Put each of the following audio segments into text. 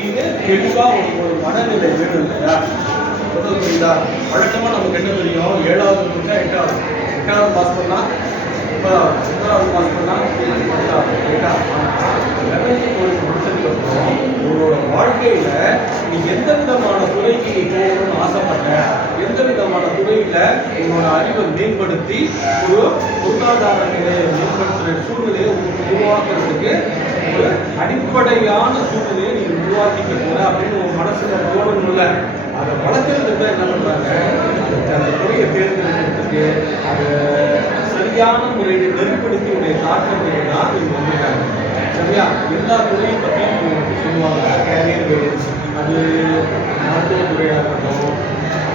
அப்படின்னு தெளிவாக ஒரு மனநிலை வேணும் இல்லையா? புரியுதா? வழக்கமாக நமக்கு என்ன தெரியும், 7வது முடிச்சா 8வது பாஸ் பண்ணலாம், 9வது பாஸ் பண்ணலாம், 11th முடிச்சதுக்கப்புறம் உங்களோட வாழ்க்கையில நீ எந்த விதமான துறைக்கு நீ போகணும்னு ஆசைப்பட்ட, எந்த விதமான துறையில உங்களோட அறிவை மேம்படுத்தி ஒரு பொருளாதார நிலையை மேம்படுத்துகிற சூழ்நிலையை உங்களுக்கு உருவாக்குறதுக்கு ஒரு அடிப்படையான சூழ்நிலையை நீங்க உருவாக்கிக்க போற அப்படின்னு உங்க மனசுல தோணணும்ல. அதை வளர்க்கறதுக்கு தான் என்ன பண்றாங்க, அந்த துறையை தேர்ந்தெடுக்கிறதுக்கு அதை சரியான முறையில் நெருப்படுத்தி உடைய தாக்கத்துக்கு தான் இவங்க வந்திருக்காங்க. சரியா? எல்லா துறையும் பற்றி சொல்லுவாங்க, கேரியர் கைடன்ஸ், அது மருத்துவத்துறையாக இருக்கட்டும்,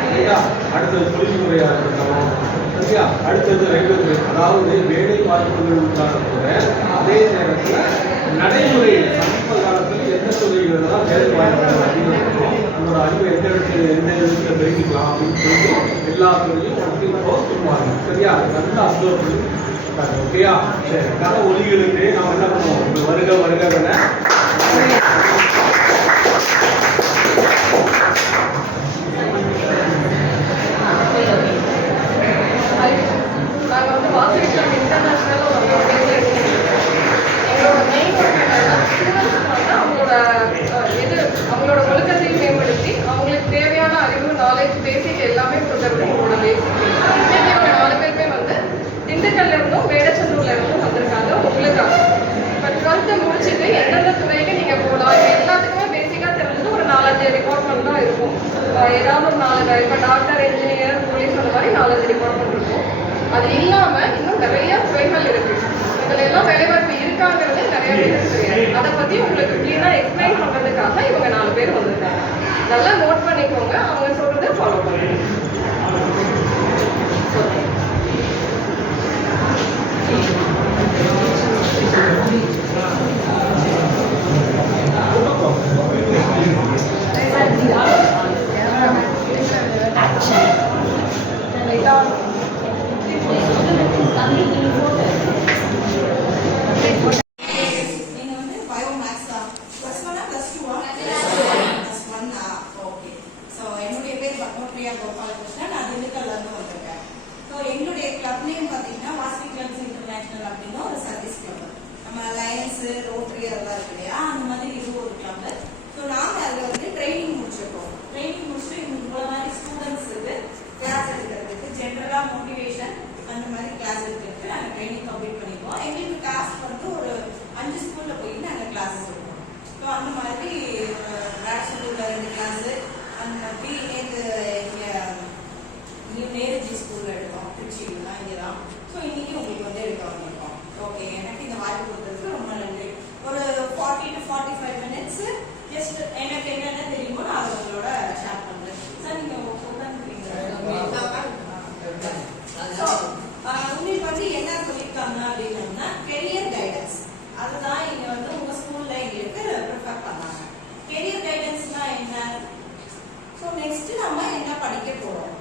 சரியா, அடுத்தது தொழில்துறையாக இருக்கட்டும், சரியா, அடுத்தது ரயில்வே துறை, அதாவது வேலை வாய்ப்புகளுக்கான துறை. அதே நேரத்தில் நடைமுறை சமீப காலத்தில் எந்த துறைகளெல்லாம் வேலை வாய்ப்புகள் அதிகம் இருக்கும், உங்களோட அறிவை எந்த இடத்துல பெருக்கிக்கலாம் அப்படின்னு சொல்லி எல்லா துறையும் வந்து இப்போ சொல்லுவாங்க. சரியா? நல்லா அப்சர்வ் பண்ணி ஓகேயா? சரி, கதை ஒலிகளுக்கு நாம் என்ன பண்ணுவோம், வருக வருகன அவங்களோட ஒழுக்கத்தையும் மேம்படுத்தி அவங்களுக்கு தேவையான அறிவு, நாலேஜ், பேசிக் எல்லாமே கொடுக்கறது உங்களோட பேசிக். இன்னைக்கு இவங்க 4 பேருமே வந்து திண்டுக்கல்ல இருந்தும் வேடச்சந்தூர்ல இருந்தும் வந்திருக்காங்க உங்களுக்காக. இப்போ 12th முடிச்சுட்டு எந்தெந்த துறைக்கு நீங்க போகலாம், எல்லாத்துக்குமே பேசிக்கா தெரிஞ்சது ஒரு 4-5 டிபார்ட்மெண்ட் தான் இருக்கும். ஏதாவது ஒரு 4, இப்போ டாக்டர், இன்ஜினியர், போலீஸ், அந்த மாதிரி 4-5 டிபார்ட்மெண்ட் இருக்கும். அது இல்லாம இன்னும் நிறைய துறைகள் இருக்கு. இதுல எல்லாம் வேலைவாய்ப்பு இருக்காங்கிறது நிறைய பேருக்கு தெரியாது. அதை பத்தி உங்களுக்கு கிளீனா எக்ஸ்பிளைன் பண்றதுக்காக இவங்க 4 பேர் வந்திருக்காங்க. நல்லா நோட் பண்ணிக்கோங்க, அவங்க சொல்றதை ஃபாலோ பண்ணுங்க. என்னுடைய கிளப் நேம் பாத்தீங்கன்னா வாஸ்கி கிளப்ஸ் இன்டர்நேஷனல் அப்படின்னு ஒரு சர்வீஸ் கிளப். நம்ம லயன்ஸ், ரோட்டரி அதெல்லாம் இருக்கு இல்லையா, அந்த மாதிரி இது ஒரு கிளப். ஸோ நாங்க அதுல வந்து ட்ரைனிங் முடிச்சிருக்கோம். ட்ரைனிங் முடிச்சுட்டு இவ்வளவு மாதிரி ஸ்டூடெண்ட்ஸுக்கு கிளாஸ் எடுக்கிறதுக்கு ஜென்ரலா மோட்டிவேஷன் அந்த மாதிரி கிளாஸ் எடுக்கிறதுக்கு நாங்க ட்ரைனிங் கம்ப்ளீட் பண்ணிருக்கோம். எங்களுக்கு கிளாஸ் வந்து ஒரு 5 ஸ்கூல்ல போய் நாங்க கிளாஸஸ் எடுப்போம். ஸோ அந்த மாதிரி ராட்சூர்ல 2 கிளாஸ், அந்த மாதிரி நேற்று நேருஜி ஸ்கூல்ல எடுத்தோம், திருச்சியிலாம் இங்கே தான். ஸோ இன்னைக்கு உங்களுக்கு வந்து எடுக்க வந்திருக்கோம். ஓகே, எனக்கு இந்த வாய்ப்பு கொடுத்ததுக்கு ரொம்ப நன்றி. ஒரு 40 to 45 minutes ஜஸ்ட் எனக்கு என்னென்ன தெரியுமோ நான் அதை உங்களோட ஷேர் பண்றேன். சார் நீங்க உட்காந்துக்கிறீங்களா? உங்களுக்கு வந்து என்ன சொல்லியிருக்காங்க அப்படின்னா கெரியர் கைடன்ஸ், அதுதான் இங்க வந்து உங்க ஸ்கூல்ல எங்களுக்கு ப்ரிஃபர் பண்ணாங்க. கெரியர் கைடன்ஸ்னா என்ன? ஸோ நெக்ஸ்ட் நம்ம என்ன படிக்க போறோம்,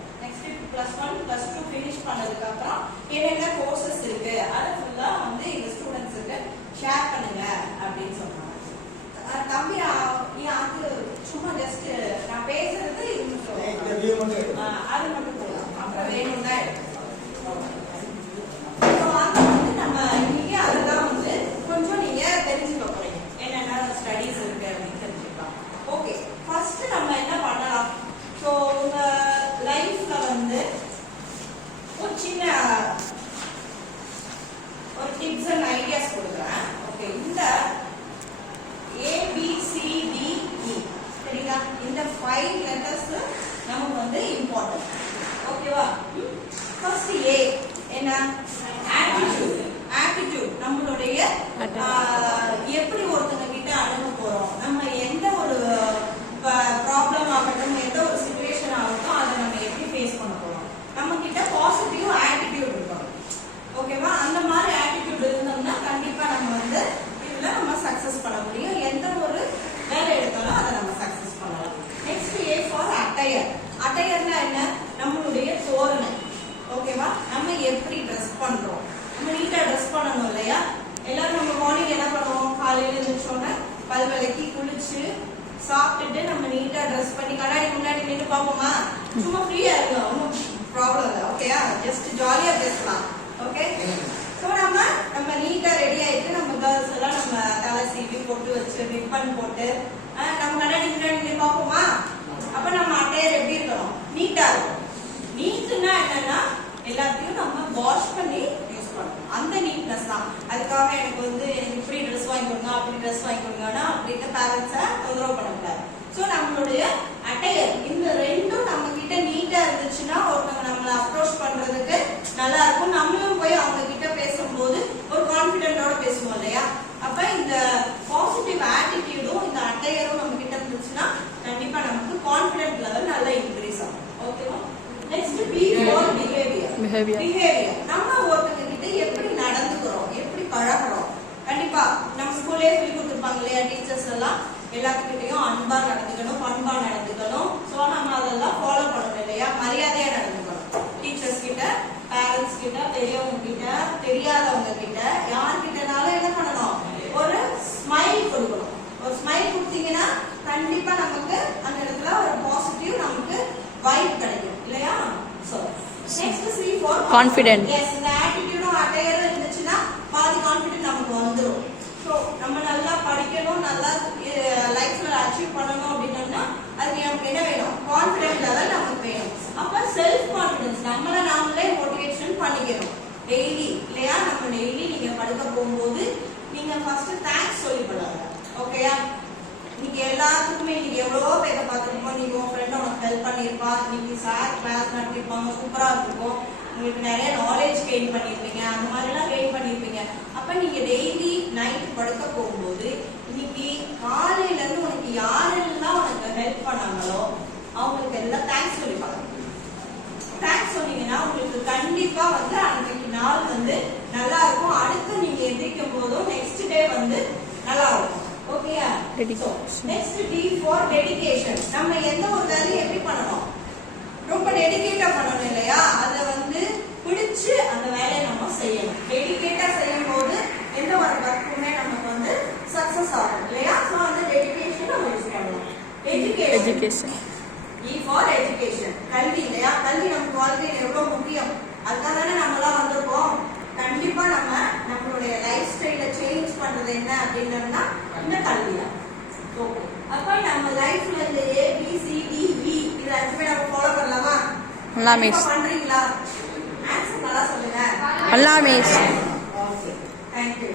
+1 +2 ஃபினிஷ் பண்ணதுக்கு அப்புறம் என்னென்ன கோர்சஸ் இருக்கு அதை ஃபுல்லா வந்து எங்க ஸ்டூடெண்ட்ஸுக்கு ஷேர் பண்ணுங்க அப்படின்னு சொன்னாங்க. தம்பி அது சும்மா ஜஸ்ட் நான் பேசுறது அது மட்டும் போகலாம், அப்புறம் வேணும்னா வந்து நம்ம இன்னைக்கு அதுதான் வந்து கொஞ்சம் நீங்க தெரிஞ்சுக்க போறீங்க, என்னென்ன ஸ்டடீஸ் இருக்கு அப்படின்னு தெரிஞ்சுக்கலாம். ஓகே, ஃபர்ஸ்ட் நம்ம என்ன பண்ணலாம்? ஸோ உங்க லைஃப்ல வந்து ஒரு சின்ன ஒரு டிப்ஸ் அண்ட் ஐடியாஸ் கொடுக்குறேன். ஓகே, இந்த ABCDE சரிங்களா, இந்த 5 லெட்டர்ஸ் நமக்கு வந்து இம்பார்ட்டன்ட். ஓகேவா? சாப்பிட்டுட்டு நம்ம நீட்டா ட்ரெஸ் பண்ணி கண்ணாடி முன்னாடி நின்று பார்ப்போமா? சும்மா ஃப்ரீயா இருக்கும், ஒன்றும் ப்ராப்ளம் இல்லை. ஓகேயா? ஜஸ்ட் ஜாலியா பேசலாம். ஓகே. ஸோ நம்ம நீட்டா ரெடி ஆயிட்டு நம்ம கேர்ள்ஸ் எல்லாம் நம்ம தலை சீவி போட்டு வச்சு ரிப்பன் போட்டு நம்ம கண்ணாடி முன்னாடி நின்று பார்ப்போமா? அப்ப நம்ம அட்டையர் எப்படி இருக்கணும்? நீட்டா இருக்கும். நீட்னா என்னன்னா எல்லாத்தையும் நம்ம வாஷ் பண்ணி யூஸ் பண்ணணும். அந்த நீட்னஸ் தான். அதுக்காக எனக்கு வந்து இப்படி ட்ரெஸ் வாங்கி கொடுங்க, அப்படி ட்ரெஸ் வாங்கி கொடுங்கன்னா அப்படின்னு பேரண்ட்ஸை தொந்தரவு பண்ணக்கூடாது. ஸோ நம்மளுடைய அட்டையர் இந்த ரெண்டும் நம்ம கிட்ட நீட்டா இருந்துச்சுன்னா ஒருத்தவங்க நம்மளை அப்ரோச் பண்றதுக்கு நல்லா இருக்கும். நம்மளும் போய் அவங்க கிட்ட பேசும்போது ஒரு கான்பிடென்டோட பேசுவோம் இல்லையா? அப்ப இந்த பாசிட்டிவ் ஆட்டிடியூடும் இந்த அட்டையரும் நம்ம கிட்ட இருந்துச்சுன்னா கண்டிப்பா நமக்கு கான்பிடென்ட் லெவல் நல்லா இன்க்ரீஸ் ஆகும். ஓகேவா? Next B for behaviour. நம்ம ஒருத்தங்க கிட்ட எப்படி நடந்துக்கிறோம், எப்படி பழகுறோம். கண்டிப்பா நம்ம ஸ்கூல்லே சொல்லி கொடுத்துருப்பாங்க இல்லையா டீச்சர்ஸ் எல்லாம், எல்லாத்துக்கிட்டையும் அன்பா நடந்துக்கணும், பண்பா நடந்துக்கணும். ஸோ நம்ம அதெல்லாம் ஃபாலோ பண்ணணும் இல்லையா? மரியாதையா நடந்துக்கணும். டீச்சர்ஸ் கிட்ட, பேரண்ட்ஸ் கிட்ட, பெரியவங்க கிட்ட, தெரியாதவங்க கிட்ட, யார்கிட்டனாலும் என்ன பண்ணணும்? ஒரு ஸ்மைல் கொடுக்கணும். ஒரு ஸ்மைல் கொடுத்தீங்கன்னா கண்டிப்பா நமக்கு அந்த இடத்துல ஒரு பாசிட்டிவ் நமக்கு வைப் கிடைக்கும் இல்லையா? So next C for confident. Yes, இந்த ஆட்டிட்யூடும் அட்டையரும் இருந்துச்சுன்னா பாதி கான்ஃபிடென்ட் நமக்கு வந்துரும். சோ நம்ம நல்லா படிக்கணும், நல்லா லைஃப்ல அச்சீவ் பண்ணணும் அப்படின்னா அதுக்கு நமக்கு என்ன வேணும்? கான்ஃபிடென்ட் லெவல் நமக்கு வேணும். அப்ப செல்ஃப் கான்ஃபிடன்ஸ், நம்மள நாமளே மோட்டிவேஷன் பண்ணிக்கணும் டெய்லி இல்லையா? நம்ம டெய்லி நீங்க படுக்க போகும்போது நீங்க ஃபர்ஸ்ட் தேங்க்ஸ் சொல்லி பழகுங்க. ஓகேயா? இன்னைக்கு எல்லாத்துக்குமே இன்னைக்கு எவ்வளவோ பேரை பார்த்துருப்போம். நீங்க உங்க ஃப்ரெண்ட் உனக்கு ஹெல்ப் பண்ணியிருப்பா, இன்னைக்கு சார் கிளாஸ் நடத்திருப்பாங்க, சூப்பரா இருக்கும், உங்களுக்கு நிறைய நாலேஜ் கெயின் பண்ணியிருப்பீங்க, அந்த மாதிரிலாம் கெயின் பண்ணியிருப்பீங்க. அப்ப நீங்க டெய்லி நைட் படுக்க போகும்போது இன்னைக்கு காலையில இருந்து உனக்கு யாரெல்லாம் உனக்கு ஹெல்ப் பண்ணாங்களோ அவங்களுக்கு எல்லாம் தேங்க்ஸ் சொல்லிப்பாங்க. தேங்க்ஸ் சொன்னீங்கன்னா உங்களுக்கு கண்டிப்பா வந்து அன்றைக்கு நாள் வந்து நல்லா இருக்கும். அடுத்து நீங்க எந்திரிக்கும் போதும் நெக்ஸ்ட் டே வந்து நல்லா இருக்கும். ஓகேயா? Next D for dedication. நம்ம எந்த ஒரு வேலையை எப்படி பண்ணணும்? ரொம்ப டெடிகேட்டா பண்ணணும் இல்லையா? அதை வந்து பிடிச்சு அந்த வேலையை நம்ம செய்யணும். டெடிகேட்டா செய்யும் போது எந்த ஒரு ஒர்க்குமே நமக்கு வந்து சக்சஸ் ஆகும் இல்லையா? ஸோ அந்த டெடிகேஷன் நம்ம யூஸ் பண்ணணும். எஜுகேஷன். E for education. கல்வி இல்லையா? கல்வி நமக்கு வாழ்க்கையில் எவ்வளவு முக்கியம். அதுக்காக தானே நம்மளாம் வந்திருக்கோம். கண்டிப்பா நம்மளுடைய லைஃப் ஸ்டைல சேஞ்ச் பண்றது என்ன அப்படின்னா இந்த கல்வி தான். அப்ப நம்ம லைஃப்ல இந்த ஏ பி சி டி இ இது அஞ்சுமே நம்ம ஃபாலோ பண்ணலாமா? பண்றீங்களா? ஆன்சர் நல்லா சொல்லுங்க. Okay, thank you.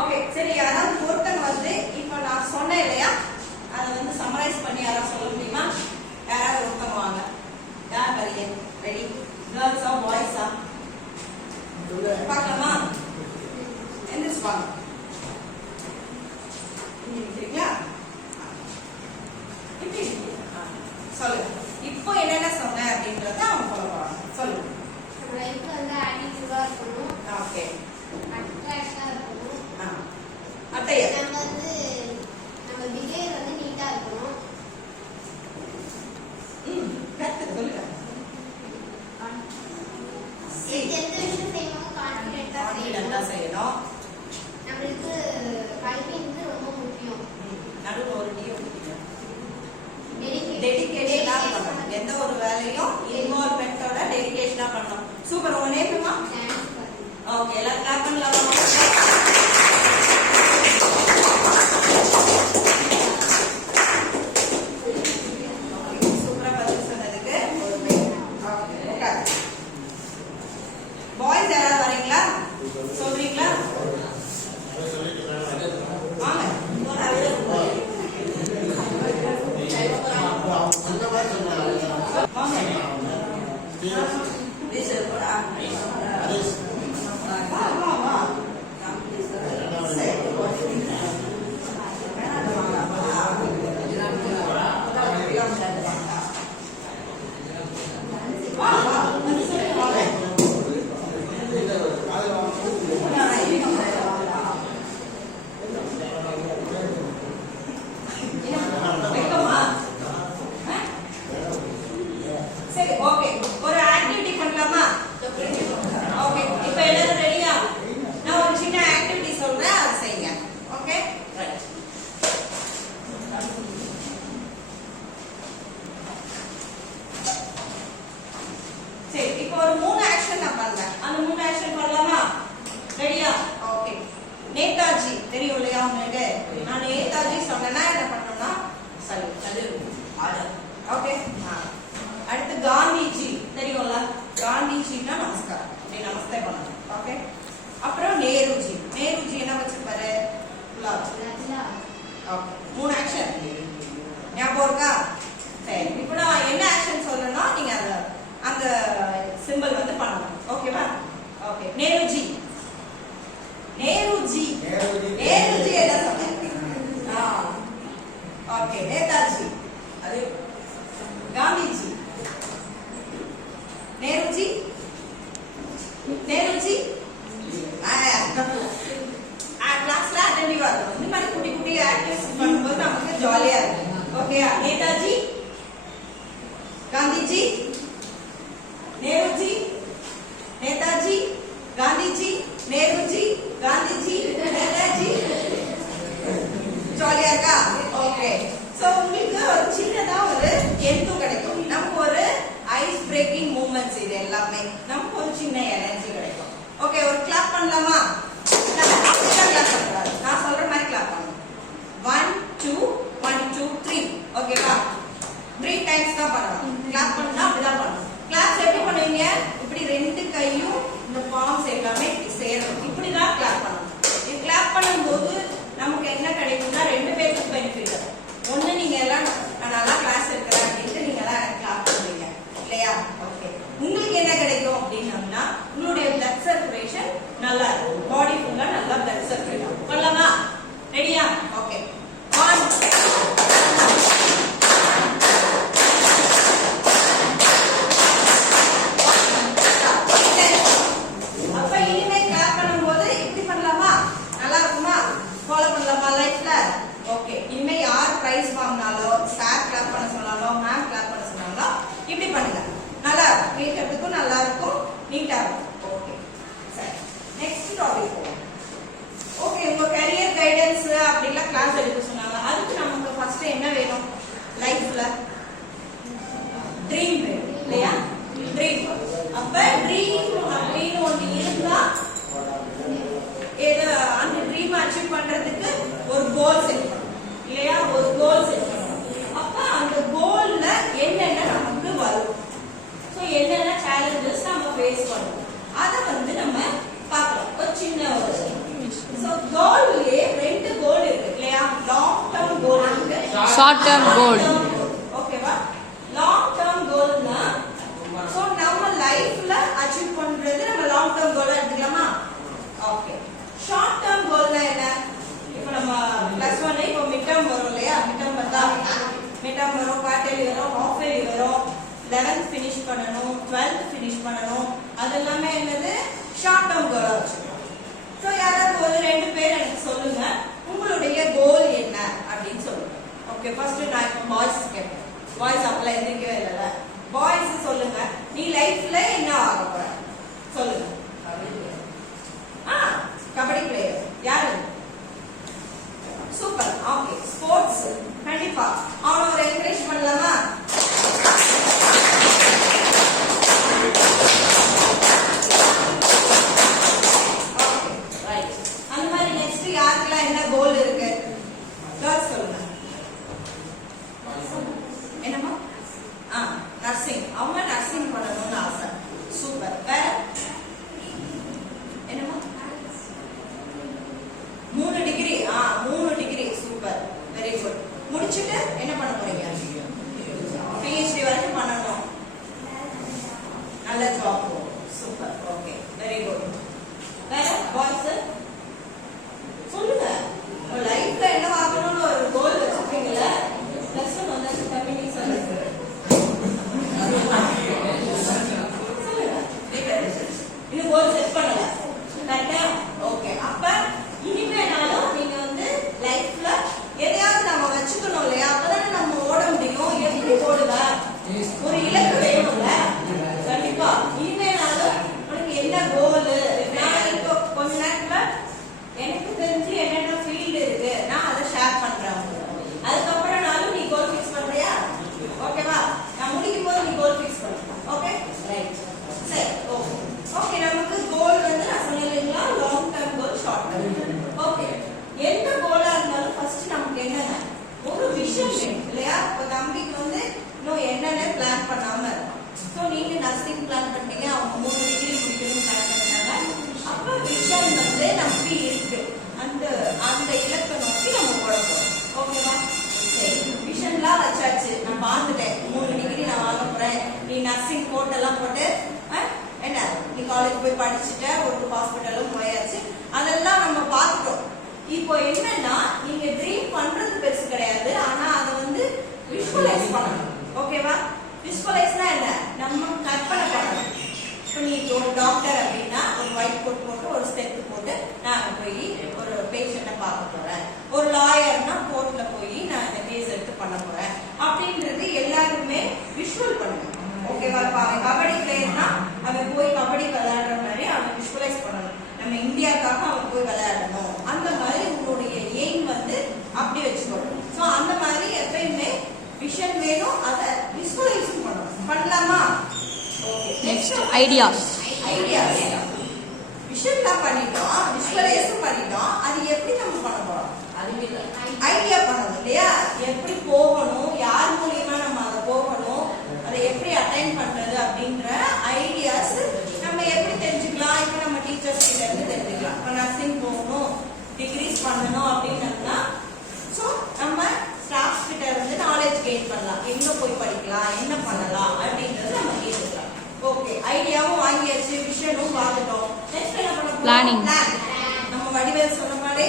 ஓகே, சரி. அதாவது ஒருத்தங்க வந்து இப்ப நான் சொன்னேன் இல்லையா, அதை வந்து சம்மரைஸ் பண்ணி யாராவது சொல்ல முடியுமா? யாராவது ஒருத்தங்க வாங்க. யார் வரீங்க? ரெடி? கேர்ள்ஸா பாய்ஸா? பார்க்கலாமா? எந்திரிச்சு வாங்க. சரிங்களா? சொல்லுங்க. இப்போ என்னென்ன சொன்ன அப்படின்றத அவங்க சொல்ல போறாங்க. சொல்லுங்க. லைஃப்ல வந்து ஆட்டிட்யூடா இருக்கணும். ஓகே. அட்ராக்டா இருக்கணும். அட்டையா? நம்ம வந்து நம்ம பிஹேவியர் வந்து நீட்டா இருக்கணும். கரெக்ட். சொல்லுங்க. எந்த விஷயம் செய்யணும் கான்ஃபிடென்ட்டா செய்யணும். நம்மளுக்கு கல்வி வந்து ரொம்ப முக்கியம். நடுவுல ஒரு டீ ஊத்திங்க. டெடிகேஷனா பண்ணணும். எந்த ஒரு வேலையும் இன்வால்வ்மென்ட்டோட டெடிகேஷனா பண்ணணும். சூப்பர். உங்க நேம்மா? ஓகே, எல்லாம் கிளாப் பண்ணலாமா? சூப்பரா பதில் சொன்னதுக்கு ஒரு பேர். ஓகே. பாய்ஸ் யாராவது வரீங்களா? சொல்றீங்களா? வாங்க. வாங்க. 3 ஆக்ஷன் ஞாபகம் இருக்கா? சரி, இப்போ நான் என்ன ஆக்ஷன் சொல்லணும்னா நீங்க அந்த சிம்பிள் வந்து பண்ணணும். ஓகேவா? ஓகே. நேருஜி நேருஜி நேருஜி என்ன சொன்னேன்? ஓகே. நேதாஜி அது காந்திஜி நேருஜி நேருஜி கிளாஸ்ல அட்டெண்டிவா இருக்கும். இந்த மாதிரி குட்டி குட்டி ஆக்டிவிட்டிஸ் பண்ணும்போது நமக்கு ஜாலியா இருக்கும். ஓகே. நேதாஜி காந்திஜி நேருஜி நேதாஜி காந்திஜி நேருஜி காந்திஜி நேதாஜி. ஜாலியா இருக்கா? ஓகே. சோ உங்களுக்கு ஒரு சின்னதா ஒரு எந்தம் கிடைக்கும். நமக்கு ஒரு ஐஸ் பிரேக்கிங் மூமெண்ட்ஸ் இது எல்லாமே நமக்கு ஒரு சின்ன எனர்ஜி கிடைக்கும். ஓகே. ஒரு கிளாப் பண்ணலாமா? அப்படிதான் கிளாப் பண்றாரு. நான் சொல்ற மாதிரி கிளாப் பண்ணணும். 1 2 1 2 3. ஓகேவா? 3 டைம்ஸ் தான் பண்ணணும். கிளாப் பண்ணா அப்படிதான் பண்ணணும். கிளாப்ஸ் எப்படி பண்ணுவீங்க? இப்படி 2 கையும் இந்த பாம்ஸ் எல்லாமே சேரணும். இப்படிதான் கிளாப் பண்ணணும். இது கிளாப் பண்ணும்போது நமக்கு என்ன கிடைக்கும்னா 2 பேருக்கு பெனிஃபிட். ஒண்ணு நீங்க எல்லாம் நான் நல்லா கிளாஸ் எடுக்கிறேன் அப்படின்ட்டு நீங்க எல்லாம் எனக்கு கிளாப் பண்ணுவீங்க இல்லையா? ஓகே. உங்களுக்கு என்ன கிடைக்கும் அப்படின்னா உங்களுடைய பிளட் சர்க்குலேஷன் நல்லா இருக்கும். பாடி ஃபுல்லா நல்லா பிளட் சர்க்குலேட் ஆகும். பண்ணலாமா? ரெடியா? ஓகே. 1 அப்ப இனிமே கிளாப் பண்ணும்போது இப்படி பண்ணலாமா? நல்லா இருக்குமா? ஃபாலோ பண்ணலாமா லைஃப்ல? ஓகே. இனிமே யார் பிரைஸ் வாங்கினாலோ சார் கிளாப் பண்ண சொன்னாலோ மேம் கிளாப் பண்ண சொன்னாலோ இப்படி பண்ணுங்க. நல்லா இருக்கும். கேட்கறதுக்கும் நல்லா இருக்கும். நீட்டா இருக்கும். ஓகே. சரி. நெக்ஸ்ட் டாபிக் போவோம். ஓகே. உங்க கரியர் கைடன்ஸ் அப்படிலாம் கிளாஸ் எடுக்க சொன்னாங்க. அதுக்கு நமக்கு ஃபர்ஸ்ட் என்ன வேணும்? லைஃப்ல ட்ரீம் வேணும் இல்லையா? ட்ரீம். அப்ப ட்ரீம் அப்படின்னு ஒண்ணு இருந்தா அந்த ட்ரீம் அச்சீவ் பண்றதுக்கு ஒரு கோல் செட் பண்ணணும் இல்லையா? ஒரு கோல் செட் பண்ணணும். அப்ப அந்த கோல்ல என்னென்ன நமக்கு வரும், சோ என்னென்ன சேலஞ்சஸ் நம்ம ஃபேஸ் பண்ணுவோம் அத வந்து நம்ம பார்க்கலாம். ஒரு சின்ன ஒரு சோ கோல்லே 2 கோல் இருக்கு இல்லையா? லாங் டர்ம் கோல் இருக்கு, ஷார்ட் டர்ம் கோல். ஓகேவா? லாங் டர்ம் கோல்னா சோ நம்ம லைஃப்ல அச்சீவ் பண்றது நம்ம லாங் டர்ம் கோலா எடுத்துக்கலாமா? ஓகே. ஷார்ட் டர்ம் கோல்னா என்ன? இப்போ நம்ம +1 இப்போ மிட் டர்ம் வரும் இல்லையா? மிட் டர்ம் வந்தா மிட் டர்ம் வரும், குவார்டர்லி வரும், ஹாஃப் இயர்லி வரும், 11th ஃபினிஷ் பண்ணனும், 12th ஃபினிஷ் பண்ணனும். அதெல்லாம் என்னது? ஷார்ட் டர்ம் கோலா வச்சுக்கணும். சோ யாராவது ஒரு 2 பேர் எனக்கு சொல்லுங்க உங்களுடைய கோல் என்ன அப்படின்னு சொல்லுங்க. ஓகே. ஃபர்ஸ்ட் நான் இப்போ பாய்ஸ் கேட்பேன். பாய்ஸ் அப்பல எந்திரிக்கவே இல்லைல்ல. பாய்ஸ் சொல்லுங்க நீ லைஃப்ல என்ன ஆக போற சொல்லுங்க. கபடி பிளேயர் யாரு? சூப்பர். ஓகே. ஸ்போர்ட்ஸ் கண்டிப்பா அவனை ஒரு என்கரேஜ் பண்ணலாமா? Okay right. அந்த மாதிரி நெக்ஸ்ட் யாருக்கெல்லாம் என்ன கோல் இருக்கு? கேர்ள்ஸ் சொல்லுங்க. என்னமா? நர்சிங். அவங்க நர்சிங் பண்ணணும்னு ஆசை. சூப்பர். வேற என்னமா? 3 degree. 3 degree. Super. Very good. எல்லாம் வச்சாச்சு. நான் பார்த்துட்டேன் 3 டிகிரி நான் வாங்க போறேன், நீ நர்சிங் கோட் எல்லாம் போட்டு என்ன நீ காலேஜ் போய் படிச்சுட்ட, ஒரு ஹாஸ்பிட்டலும் போயாச்சு, அதெல்லாம் நம்ம பார்த்துட்டோம். இப்போ என்னன்னா நீங்க ட்ரீம் பண்றது பெருசு கிடையாது, ஆனா அதை வந்து விஷுவலைஸ் பண்ணணும். ஓகேவா? விஷுவலைஸ்னா என்ன? நம்ம கற்பனை பண்ணணும். இப்போ நீ ஒரு டாக்டர் அப்படின்னா ஒரு ஒயிட் கோட் போட்டு ஒரு ஸ்டெப் போட்டு நான் போய் ஒரு பேஷண்ட்டை பார்க்க போறேன், ஒரு லாயர்னா கோர்ட்ல போய் நான் இந்த கேஸ் எடுத்து பண்ண போறேன் அப்படின்றது எல்லாருமே விஷுவல் பண்ணுவேன். ஓகேவா? இப்போ அவன் கபடி பிளேயர்னா அவன் போய் கபடி விளையாடுற மாதிரி அவன் விஷுவலைஸ் பண்ணணும். நம்ம இந்தியாவுக்காக அவன் போய் விளையாடணும், அந்த மாதிரி உங்களுடைய எய்ம் வந்து அப்படி வச்சுக்கணும். ஸோ அந்த மாதிரி எப்பயுமே விஷன் வேணும், அதை விஷுவலைஸும் பண்ணணும். பண்ணலாமா? ஓகே. Next ideas. விஷன்லாம் பண்ணிட்டோம், விஷுவலைஸும் பண்ணிட்டோம். அது எப்படி நம்ம பண்ண போறோம்? ஐடியா பண்ணணும் இல்லையா? எப்படி போகணும், யார் மூலியமா நம்ம அதை போகணும், அதை எப்படி அட்டைன் பண்றது அப்படின்ற ஐடியாஸ் நம்ம எப்படி தெரிஞ்சுக்கலாம்? இப்போ நம்ம டீச்சர்ஸ் கிட்ட இருந்து தெரிஞ்சுக்கலாம். இப்போ நர்சிங் போகணும், டிகிரிஸ் பண்ணணும் அப்படின்னா ஸோ நம்ம ஸ்டாஃப்ஸ் கிட்ட இருந்து நாலேஜ் கெயின் பண்ணலாம். எங்க போய் படிக்கலாம், என்ன பண்ணலாம் அப்படின்றது நம்ம கேட்டுக்கலாம். ஓகே, ஐடியாவும் வாங்கியாச்சு, விஷனும் பார்த்துட்டோம். நெக்ஸ்ட் என்ன பண்ண போறோம்? Planning. நம்ம வடிவேல் சொன்ன மாதிரி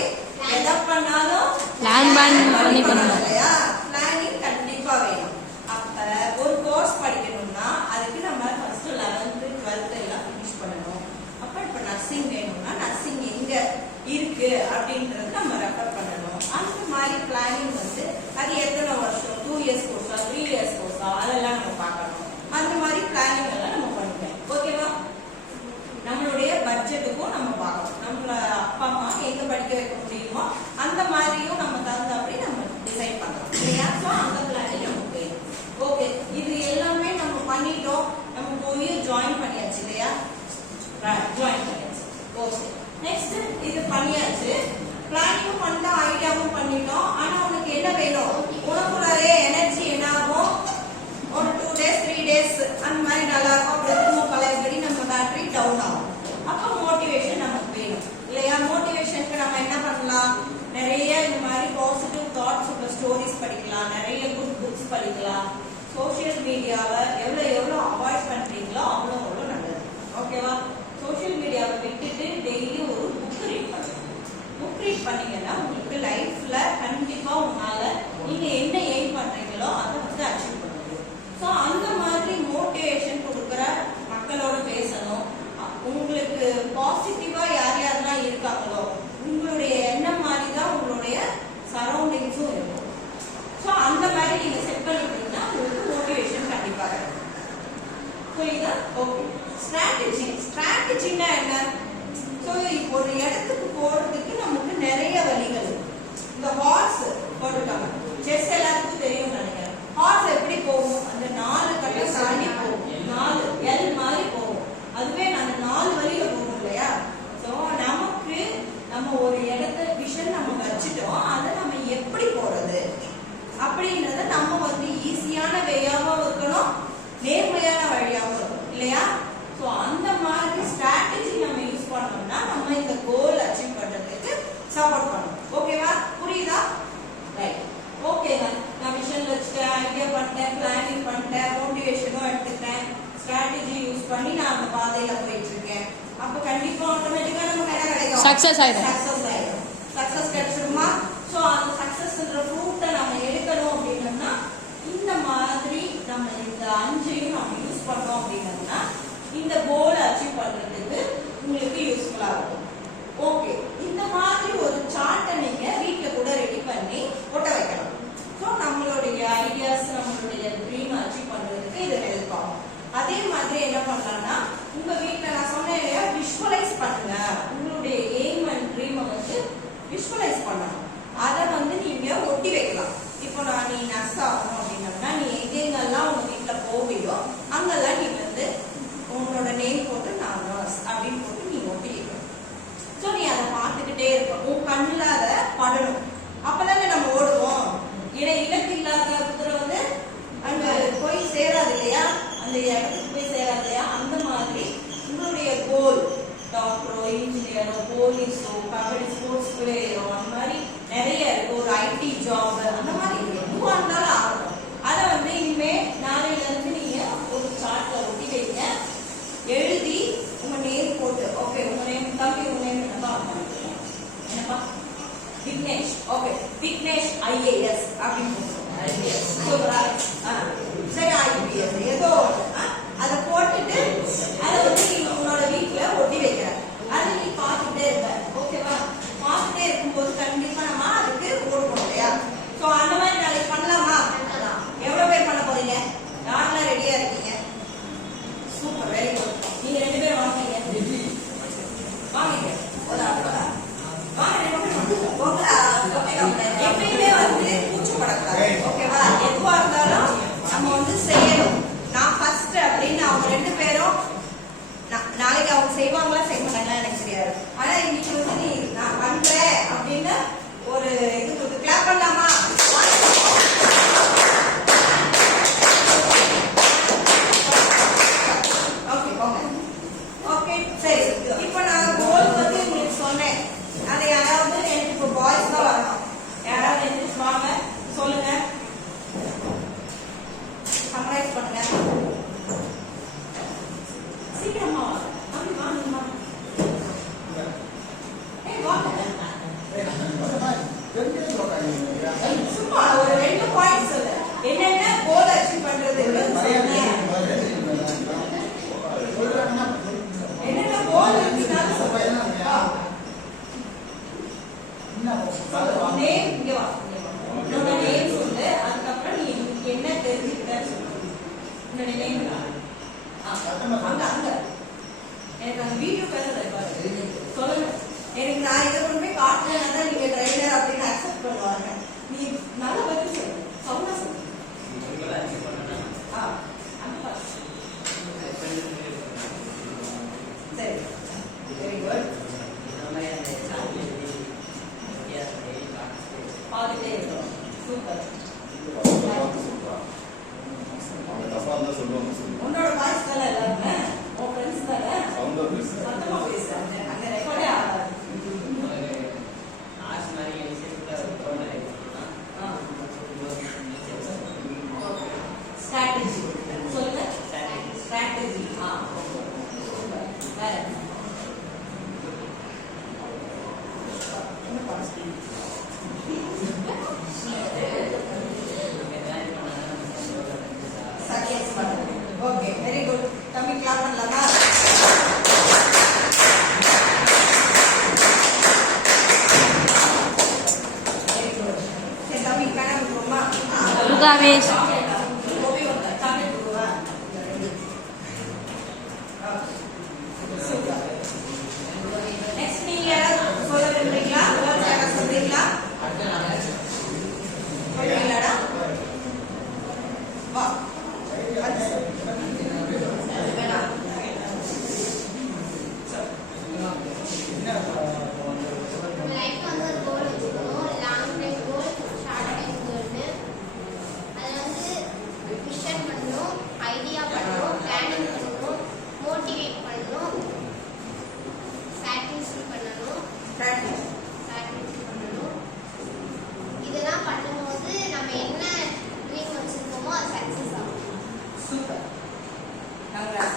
எதை பண்ணாலும் Plan பண்ணி பண்ணணும் இல்லையா? பிளானிங் கண்டிப்பா வேணும். அப்ப ஒரு கோர்ஸ் படிக்கணும்னா அதுக்கு நம்ம ஃபர்ஸ்ட் 11th 12th எல்லாம் ஃபினிஷ் பண்ணணும். அப்ப இப்ப நர்சிங் வேணும்னா நர்சிங் எங்க இருக்கு அப்படின்றது நம்ம ரெஃபர் பண்ணணும். அந்த மாதிரி பிளானிங் வந்து அது எத்தனை வருஷம், 2 இயர்ஸ் கோர்ஸா 3 இயர்ஸ் கோர்ஸா அதெல்லாம் நம்ம பார்க்கணும். அந்த மாதிரி பிளானிங் எல்லாம் நம்ம பண்ணிக்கலாம். ஓகேவா? நம்மளுடைய பட்ஜெட்டுக்கும் நம்ம பார்க்கணும். நம்மள அப்பா அம்மா எங்க படிக்க வைக்க முடியுமோ அந்த மாதிரியும் நம்ம தகுந்தபடி நம்ம டிசைட் பண்ணலாம் இல்லையா? ஸோ அந்த பிளானிங் நமக்கு வேணும். ஓகே, இது எல்லாமே நம்ம பண்ணிட்டோம். நம்ம போய் ஜாயின் பண்ணியாச்சு இல்லையா? ஜாயின் பண்ணியாச்சு. ஓகே, நெக்ஸ்ட் இது பண்ணியாச்சு. பிளானிங்கும் பண்ணிட்டோம், ஐடியாவும் பண்ணிட்டோம். ஆனா உனக்கு என்ன வேணும்? உனக்குள்ளே எனர்ஜி என்ன ஆகும்? ஒரு 2 days 3 days அந்த மாதிரி நல்லா இருக்கும். அப்புறம் திரும்ப பழையபடி நம்ம பேட்டரி டவுன் ஆகும். அப்போ மோட்டிவேஷன் நமக்கு வேணும் இல்லையா? மோட்டிவேஷனுக்கு நம்ம என்ன பண்ணலாம்? நிறைய இந்த மாதிரி பாசிட்டிவ் தாட்ஸ் உள்ள ஸ்டோரிஸ் படிக்கலாம், நிறைய குட் புக்ஸ் படிக்கலாம். சோஷியல் மீடியாவை எவ்வளோ அவாய்ட் பண்றீங்களோ அவ்வளோ நல்லது. ஓகேவா? சோஷியல் மீடியாவை விட்டுட்டு டெய்லி ஒரு புக் ரீட் பண்ணுங்க. புக் ரீட் பண்ணீங்கன்னா உங்களுக்கு லைஃப்ல கண்டிப்பா உங்களால நீங்க என்ன எய்ம் பண்றீங்களோ அதை வந்து அச்சீவ் பண்ண முடியும். ஸோ அந்த மாதிரி மோட்டிவேஷன் கொடுக்குற மக்களோட பேசணும். உங்களுக்கு பாசிட்டிவா யார் யாரெல்லாம் இருக்காங்களோ உங்களுடைய எண்ணம் மாதிரி தான் உங்களுடைய சரௌண்டிங்ஸும் இருக்கும். ஸோ அந்த மாதிரி நீங்க செட் பண்ணிட்டீங்கன்னா உங்களுக்கு மோட்டிவேஷன் கண்டிப்பா இருக்கும். புரியுதா? ஓகே. ஸ்ட்ராட்டஜின்னா என்ன? ஸோ இப்போ ஒரு இடத்துக்கு போறதுக்கு நமக்கு நிறைய வழிகள் இருக்கு. இந்த ஹார்ஸ் போட்டுருக்காங்க, செஸ் எல்லாருக்கும் தெரியும் நினைக்கிறேன். ஹார்ஸ் எப்படி போகும்? அந்த 4 கட்டம் தாண்டி போகும், 4 எல் மாதிரி போகும். அதுவே அந்த 4 வழியில போகும் இல்லையா? ஸோ நமக்கு நம்ம ஒரு இடத்த விஷன் நம்ம வச்சுட்டோம், அதை நம்ம எப்படி போறது அப்படின்றத நம்ம வந்து ஈஸியான வேயாவும் இருக்கணும், நேர்மையான வழியாகவும் இருக்கும் இல்லையா? ஸோ அந்த மாதிரி ஸ்ட்ராட்டஜி நம்ம யூஸ் பண்ணோம்னா நம்ம இந்த கோல் அச்சீவ் பண்றதுக்கு சப்போர்ட் பண்ணணும். ஓகேவா? புரியுதா? ரைட். ஓகே, நான் விஷன் வச்சுட்டேன், ஐடியா பண்ணிட்டேன், பிளானிங் பண்ணிட்டேன், மோட்டிவேஷனும் எடுத்துட்டேன், ஸ்ட்ராட்டஜி யூஸ் பண்ணி நான் அந்த பாதையில போயிட்டு இருக்கேன். அப்ப கண்டிப்பா ஆட்டோமேட்டிக்கா நமக்கு என்ன கிடைக்கும்? சக்சஸ் ஆயிடும். சக்சஸ் கிடைச்சிருமா? ஸோ அந்த சக்சஸ்ன்ற ஃப்ரூட்டை நம்ம எடுக்கணும் அப்படின்னோம்னா இந்த மாதிரி நம்ம இந்த 5ஐயும் நம்ம யூஸ் பண்ணோம் அப்படின்னோம்னா இந்த கோலை அச்சீவ் பண்றதுக்கு உங்களுக்கு யூஸ்ஃபுல்லா இருக்கும். ஓகே, இந்த மாதிரி ஒரு சார்ட்டை நீங்க வீட்டுல கூட ரெடி பண்ணி ஒட்ட வைக்கலாம். ஸோ நம்மளுடைய ஐடியாஸ், நம்மளுடைய ட்ரீம் அச்சீவ் பண்றதுக்கு இது ஹெல்ப் ஆகும். அதே மாதிரி என்ன பண்ணலாம்னா உங்க வீட்டுல நான் சொன்னேன் இல்லையா, விஷுவலைஸ் பண்ணுங்க. உங்களுடைய எய்ம் அண்ட் ட்ரீமை வந்து விஷுவலைஸ் பண்ணணும். அதை வந்து IAS அப்படின்னு சூப்பரா சரி IPS ஏதோ அதை போட்டுட்டு அதை வந்து நீ உன்னோட வீட்டுல ஒட்டி வைக்கிற அதை நீ பார்த்துட்டே இருப்ப ஓகேவா பார்த்துட்டே இருக்கும்போது கண்டிப்பா நம்ம அதுக்கு ஓடணும் இல்லையா ஸோ அந்த மாதிரி நாளைக்கு பண்ணலாமா எவ்வளவு பேர் பண்ண போறீங்க யாரெல்லாம் ரெடியா இருக்கீங்க சூப்பர் வெரி குட் நீங்க 2 பேரும் வாங்க ஒரு எப்பயுமே வந்து கூச்சப்படக்கூடாது ஓகேவா எதுவா இருந்தாலும் நம்ம வந்து செய்யணும் நான் ஃபர்ஸ்ட் அப்படின்னு அவங்க 2 பேரும் நாளைக்கு அவங்க செய்வாங்களா செய்ய மாட்டாங்களா எனக்கு தெரியாது ஆனா இன்னைக்கு வந்து நீ நான் பண்றேன் அப்படின்னு ஒரு இது கொடுத்து கிளாப் பண்ணலாமா ஓகே போங்க ஓகே சரி இப்போ நான் கோல் வந்து உங்களுக்கு சொன்னேன் அது யாராவது எனக்கு இப்போ பாய்ஸ் தான் வரணும் யாராவது எந்திரிச்சு வாங்க சொல்லுங்க சம்மரைஸ் பண்ணுங்க சீக்கிரமா சும்மா ஒரு 2 பாயிண்ட் சொல்லு என்னென்ன கோல் அச்சீவ் பண்றது என்னென்ன கோல் இருக்குன்னு சொல்லுங்க நேம் இங்க வா உன்னோட நேம் சொல்லு அதுக்கப்புறம் நீ என்ன தெரிஞ்சுக்கிட்ட சொல்லு உன்னோட நேம் அங்க அங்க எனக்கு அந்த வீடியோ பேசுறேன் சொல்லுங்க எனக்கு நான் இதை கொண்டு போய் காட்டினா தான் நீங்க ட்ரைனர் அப்படின்னு அக்செப்ட் பண்ணுவாங்க நீ நல்ல பதில் சொல்லு சவுண்டா சொல்லு சரி வெரி குட் பார்த்துட்டே இருக்கணும் சூப்பர் உன்னோட வாய்ஸ் தானே எல்லாருமே உன் ஃப்ரெண்ட்ஸ் தானே சத்தமா பேசுறாங்க அங்க ரெக்கார்டே ஆகாது ஸ்ட்ராட்டஜி சொல்லுங்க ஸ்ட்ராட்டஜி வேற ஓகே வெரி குட் தம்பி கிளாப் பண்ணலாமா வெரி குட் சரி தம்பி பேனா கொடுமா ருகாவேஷ் கோபி வந்தா சாமி கொடுவா சூப்பர் நெக்ஸ்ட் நீங்க யாராவது சொல்ல விரும்புறீங்களா வேர்ட்ஸ் யாராவது சொல்றீங்களா சொல்றீங்களாடா வா லைஃப் வந்து ஒரு கோல் வச்சுக்கணும் long time goal short time கோல்னு அதை வந்து விஷன் பண்ணணும் ஐடியா பண்ணணும் பிளானிங் பண்ணணும் மோட்டிவேட் பண்ணணும் சாட்டிஸ்ஃபை பண்ணணும் இதெல்லாம் பண்ணும்போது நம்ம என்ன ட்ரீம் வச்சிருக்கோமோ அது சக்ஸஸ் ஆகும் சூப்பர்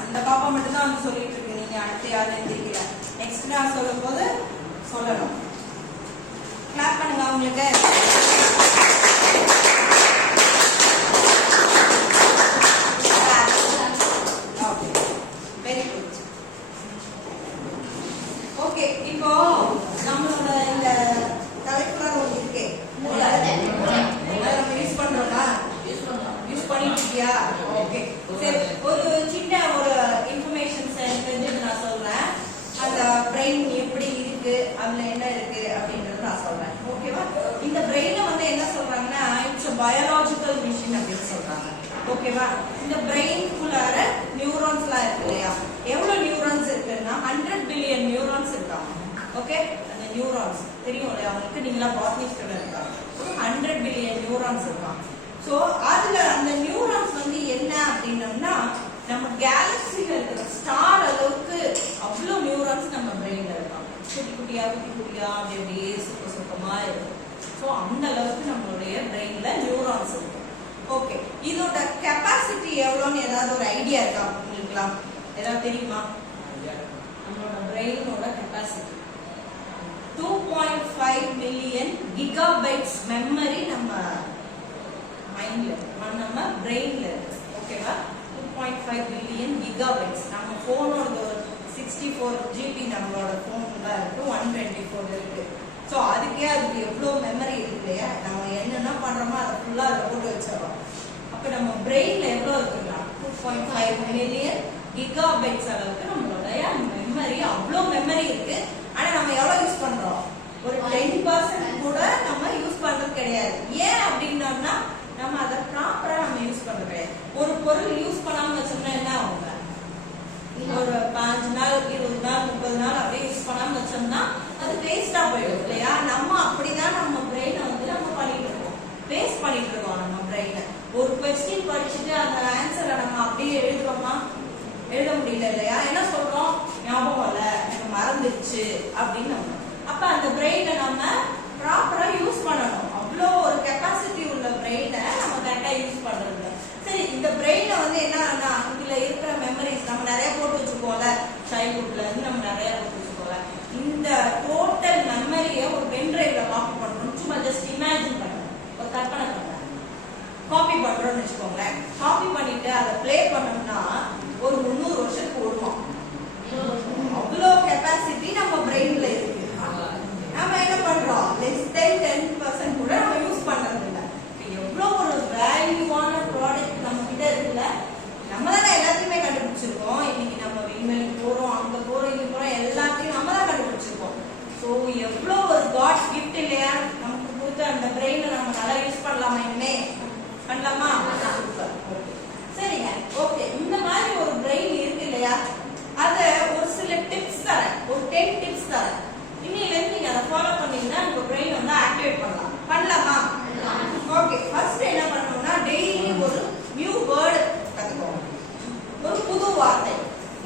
இந்த பாப்பா மட்டும் தான் வந்து சொல்லிட்டு இருக்கு நீங்க அடுத்து யாரும் தெரியல நெக்ஸ்ட் நான் சொல்லும் போது சொல்லணும் கிளாப் பண்ணுங்க அவங்களுக்கு ஓகே வெரி குட் ஓகே இப்போ நம்மளோட இந்த தலைப்புலாம் ஒன்று இருக்கே நம்ம யூஸ் பண்றோமா யூஸ் பண்ணிட்டு இருக்கியா ஓகே சரி ஒரு சின்ன ஒரு இன்ஃபர்மேஷன் தெரிஞ்சுட்டு நான் சொல்றேன் அந்த பிரெயின் எப்படி இருக்கு அதுல என்ன இருக்கு அப்படின்றது நான் சொல்றேன் ஓகேவா இந்த பிரெயினை வந்து என்ன சொல்றாங்கன்னா இட்ஸ் பயாலஜிக்கல் மிஷின் அப்படின்னு சொல்றாங்க ஓகேவா இந்த பிரெயின்குள்ளார நியூரான்ஸ்லாம் இருக்கு இல்லையா எவ்வளவு நியூரான்ஸ் இருக்குன்னா 100 பில்லியன் நியூரான்ஸ் இருக்காங்க ஓகே அந்த நியூரான்ஸ் தெரியும் இல்லையா அவங்களுக்கு நீங்களா பாட்னி ஸ்டூடெண்ட் இருக்காங்க 100 பில்லியன் நியூரான்ஸ் இருக்காங்க ஸோ அதுல அந்த நியூரான்ஸ் வந்து என்ன அப்படின்னம்னா நம்ம கேலக்சில இருக்கிற ஸ்டார் அளவுக்கு அவ்வளோ நியூரான்ஸ் நம்ம பிரெயின்ல இருக்காங்க குட்டி குட்டியா அப்படியே சுத்தமா இருக்கும் ஸோ அந்த அளவுக்கு நம்மளுடைய பிரெயின்ல நியூரான்ஸ் இருக்கும் ஓகே இதோட கெப்பாசிட்டி எவ்வளோன்னு ஏதாவது ஒரு ஐடியா இருக்கா உங்களுக்குலாம் ஏதாவது தெரியுமா நம்மளோட பிரெயினோட கெப்பாசிட்டி 2.5 மில்லியன் கிகாபைட்ஸ் மெமரி நம்ம மைண்ட்ல நம்ம பிரெயின்ல இருக்கு. ஓகேவா? 2.5 பில்லியன் கிகாபைட்ஸ். நம்ம போனோட 64 ஜிபி நம்மளோட போன்ல இருக்கு, 124 இருக்கு. ஸோ அதுக்கு எவ்வளோ மெமரி இருக்கு இல்லையா? நம்ம என்னென்ன பண்றோமோ அதை ஃபுல்லா அதை போட்டு வச்சிடறோம். அப்ப நம்ம பிரெயின்ல எவ்வளோ இருக்குங்களா? 2.5 மில்லியன் கிகாபைட்ஸ் அளவுக்கு நம்மளுடைய மெமரி, அவ்வளோ மெமரி இருக்கு. ஆனா நம்ம எவ்வளவு யூஸ் பண்றோம்? ஒரு 10% கூட நம்ம யூஸ் பண்றது கிடையாது. ஏன் அப்படின்னா நம்ம அதை ப்ராப்பரா நம்ம யூஸ் பண்றது கிடையாது. ஒரு பொருள் யூஸ் பண்ணாம வச்சோம்னா என்ன ஆகுங்க? ஒரு 5 நாள் 20 நாள் 30 நாள் அப்படியே யூஸ் பண்ணாம வச்சோம்னா அது வேஸ்டா போயிடும் இல்லையா? நம்ம அப்படிதான் நம்ம பிரெயினை வந்து நம்ம பண்ணிட்டு இருக்கோம், வேஸ்ட் பண்ணிட்டு இருக்கோம் நம்ம பிரெயினை. ஒரு கொஸ்டின் படிச்சுட்டு அந்த ஆன்சரை நம்ம அப்படியே எழுதுறோமா? எழுத முடியல இல்லையா? என்ன சொல்றோம்? ஞாபகம் இல்ல, எனக்கு மறந்துடுச்சு அப்படின்னு நம்ம. அப்ப அந்த பிரெயினை நம்ம ப்ராப்பரா யூஸ் பண்ணணும். அவ்வளோ ஒரு கெப்பாசிட்டி உள்ள பிரெயினை நம்ம கரெக்டா யூஸ் பண்றது. சரி, இந்த பிரெயினை வந்து என்னன்னா இதுல இருக்கிற மெமரிஸ் நம்ம நிறைய போட்டு வச்சுக்கோல, சைல்ட்ஹுட்ல இருந்து நம்ம நிறைய போட்டு வச்சுக்கோல. இந்த டோட்டல் மெமரியை ஒரு பென் டிரைவ்ல காப்பி பண்றோம். சும்மா ஜஸ்ட் இமேஜின் பண்ணுங்க, ஒரு கற்பனை பண்ணுங்க. காப்பி பண்றோம்னு வச்சுக்கோங்களேன். காப்பி பண்ணிட்டு அதை பிளே பண்ணோம்னா ஒரு 300 வருஷத்துக்கு ஓடுவோம். அவ்வளோ கெப்பாசிட்டி நம்ம பிரெயின்ல இருக்கு. நம்ம என்ன பண்றோம்? less than 10% கூட நம்ம யூஸ் பண்றது இல்ல. எவ்வளோ ஒரு வேல்யூவான ப்ராடக்ட் நம்ம கிட்ட இருக்குல்ல. நம்ம தானே எல்லாத்தையுமே கண்டுபிடிச்சிருக்கோம். இன்னைக்கு நம்ம விண்வெளிக்கு போறோம், அங்க போறோம், இங்க போறோம், எல்லாத்தையும் நம்ம தான் கண்டுபிடிச்சிருக்கோம். ஸோ எவ்வளோ ஒரு காட் கிஃப்ட் இல்லையா? நமக்கு கொடுத்த அந்த பிரெயினை நம்ம நல்லா யூஸ் பண்ணலாமா? இனிமே பண்ணலாமா? சரிங்க, ஓகே. இந்த மாதிரி ஒரு பிரெயின் இருக்கு இல்லையா? அத ஒரு சில டிப்ஸ் தரேன், ஒரு 10 டிப்ஸ் தரேன். இன்னையில இருந்து நீங்க அதை ஃபாலோ பண்ணீங்கன்னா உங்க பிரெயின் வந்து ஆக்டிவேட் பண்ணலாம். பண்ணலாமா? ஓகே. ஃபர்ஸ்ட் என்ன பண்ணணும்னா டெய்லி ஒரு நியூ வேர்ட் கத்துக்கோங்க. ஒரு புது வார்த்தை,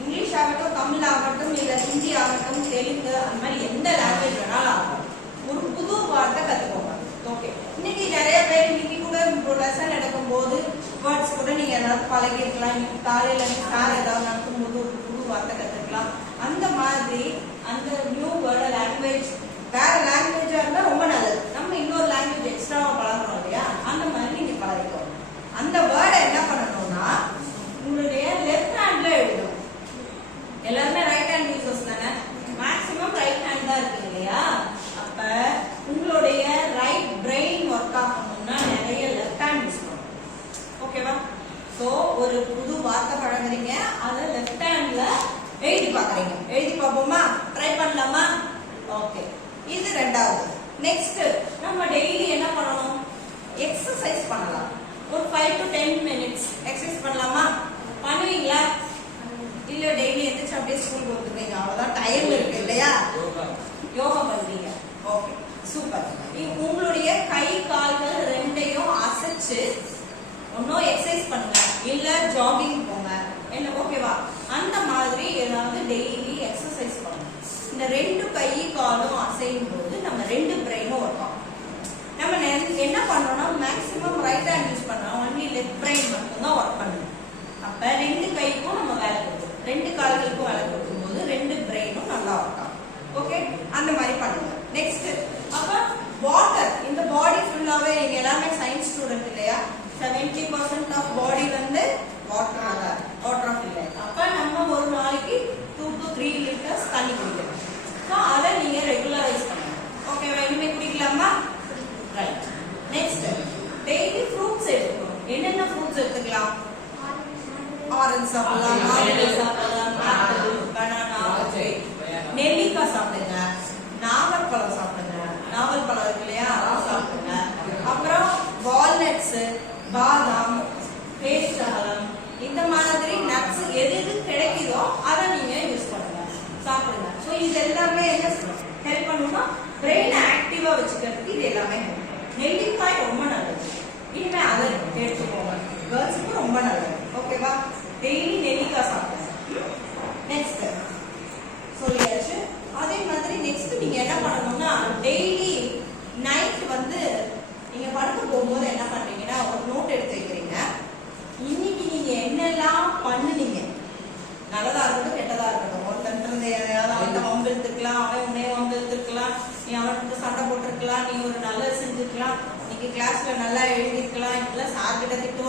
இங்கிலீஷ் ஆகட்டும், தமிழ் ஆகட்டும், இல்ல ஹிந்தி ஆகட்டும், தெலுங்கு, அந்த மாதிரி எந்த லாங்குவேஜ் வேணாலும் ஆகட்டும், ஒரு புது வார்த்தை கத்துக்கோங்க. ஓகே. இன்னைக்கு நிறைய பேர் இன்னைக்கு கூட லெசன் எடுக்கும் போது வேர்ட்ஸ் கூட நீங்க ஏதாவது பழகி இருக்கலாம். இன்னைக்கு காலையில சார் ஏதாவது நடக்கும் போது ஒரு புது வார்த்தை கத்துக்கலாம். அந்த மாதிரி அந்த நியூ வேர்ட் லாங்குவேஜ், வேற லாங்குவேஜா இருந்தா ரொம்ப நல்லது. நம்ம இன்னொரு லாங்குவேஜ் எக்ஸ்ட்ராவா பழகிறோம் இல்லையா? அந்த மாதிரி நீங்க பழகிக்கோங்க. அந்த வேர்டை என்ன பண்ணணும்னா உங்களுடைய லெஃப்ட் ஹேண்ட்ல எழுதணும். எல்லாருமே ரைட் ஹேண்ட் யூசர்ஸ் தானே, மேக்ஸிமம் ரைட் ஹேண்ட் தான் இருக்கு இல்லையா? அப்ப உங்களுடைய ரைட் பிரெயின் ஒர்க் ஆகணும்னா நிறைய லெஃப்ட் ஹேண்ட் யூஸ் பண்ணணும். ஓகேவா? சோ ஒரு புது வார்த்தை பழகுறீங்க, அதை லெஃப்ட் ஹேண்ட்ல எழுதி பாக்குறீங்க. எழுதி பார்ப்போமா? ட்ரை பண்ணலாமா? ஓகே. இது ரெண்டாவது. நெக்ஸ்ட் நம்ம டெய்லி என்ன பண்ணணும்? எக்ஸசைஸ் பண்ணலாம். ஒரு 5 to 10 minutes எக்ஸசைஸ் பண்ணலாமா? பண்ணுவீங்களா? இல்ல டெய்லி எந்திரிச்சு அப்படியே ஸ்கூலுக்கு வந்துருவீங்க, அவ்வளவுதான் டைம் இருக்கு இல்லையா? யோகா பண்ணுவீங்க. Okay, super. உங்களுடைய கை கால்கள் ரெண்டையும் அசைச்சு ஒன்னும் எக்ஸசைஸ் பண்ணுங்க, இல்ல ஜாகிங் போங்க, என்ன ஓகேவா? அந்த மாதிரி ஏதாவது டெய்லி எக்ஸசைஸ் பண்ணுங்க. இந்த ரெண்டு கை காலும் அசையும் போது நம்ம ரெண்டு பிரெயினும் ஒர்க் ஆகும். நம்ம என்ன பண்றோம்னா மேக்ஸிமம் ரைட் ஹேண்ட் யூஸ் பண்ணோம், ஒன்லி லெஃப்ட் பிரெயின் மட்டும் தான் ஒர்க் பண்ணும். அப்ப ரெண்டு கைக்கும் நம்ம வேலை கொடுக்கும், ரெண்டு கால்களுக்கும் வேலை கொடுக்கும் போது ரெண்டு பிரெயினும் நல்லா ஒர்க் ஆகும். ஓகே, அந்த மாதிரி பண்ணுங்க. நெக்ஸ்ட், அப்ப வாட்டர், இந்த பாடி ஃபுல்லாவே நீங்க எல்லாமே சயின்ஸ் ஸ்டூடெண்ட் இல்லையா? 70% ஆஃப் பாடி வந்து வாட்டர் ஆஃப் இல்லை. அப்ப நம்ம ஒரு நாளைக்கு 2 to 3 லிட்டர்ஸ் தண்ணி குடிக்கணும். ஸோ அதை நீங்க ரெகுலரைஸ் பண்ணுங்க. ஓகேவா? இனிமே குடிக்கலாமா? ரைட். நெக்ஸ்ட், டெய்லி ஃப்ரூட்ஸ் எடுத்துக்கணும். என்னென்ன ஃப்ரூட்ஸ் எடுத்துக்கலாம்? ஆரஞ்சு சாப்பிடலாம், ஆப்பிள் சாப்பிடலாம், ஆப்பிள், பனானா, நெல்லிக்காய் சாப்பிடுங்க, நாவற்பழம் சாப்பிடுங்க, நாவல் பழம் இருக்கு இல்லையா, அதான் சாப்பிடுங்க. அப்புறம் வால்நட்ஸ், பாதாம், பேரிச்சம்பழம், இந்த மாதிரி நட்ஸ் எது எது கிடைக்குதோ அதை நீங்க யூஸ் பண்ணுங்க, சாப்பிடுங்க. ஸோ இது எல்லாமே என்ன ஹெல்ப் பண்ணுன்னா பிரெயின் ஆக்டிவா வச்சுக்கிறதுக்கு இது எல்லாமே ஹெல்ப். நெல்லிக்காய் ரொம்ப நல்லது, இனிமே அதை எடுத்துக்கோங்க, கேர்ள்ஸுக்கு ரொம்ப நல்லது. ஓகேவா? டெய்லி நெல்லிக்காய் சாப்பிடுங்க. நெக்ஸ்ட் சொல்லியாச்சு. அதே மாதிரி நெக்ஸ்ட் நீங்க என்ன பண்ணணும்னா டெய்லி நைட் வந்து நீங்க படுக்க போகும்போது என்ன பண்றீங்கன்னா ஒரு நோட் எடுத்து வைக்கிறீங்க. இன்னைக்கு நீங்க என்னெல்லாம் பண்ணுனீங்க, நல்லதா இருக்கட்டும் கெட்டதா இருக்கட்டும், ஒருத்தன் அவன் வம்பு எடுத்துக்கலாம், அவன் உன்னைய வம்பு எடுத்துக்கலாம்,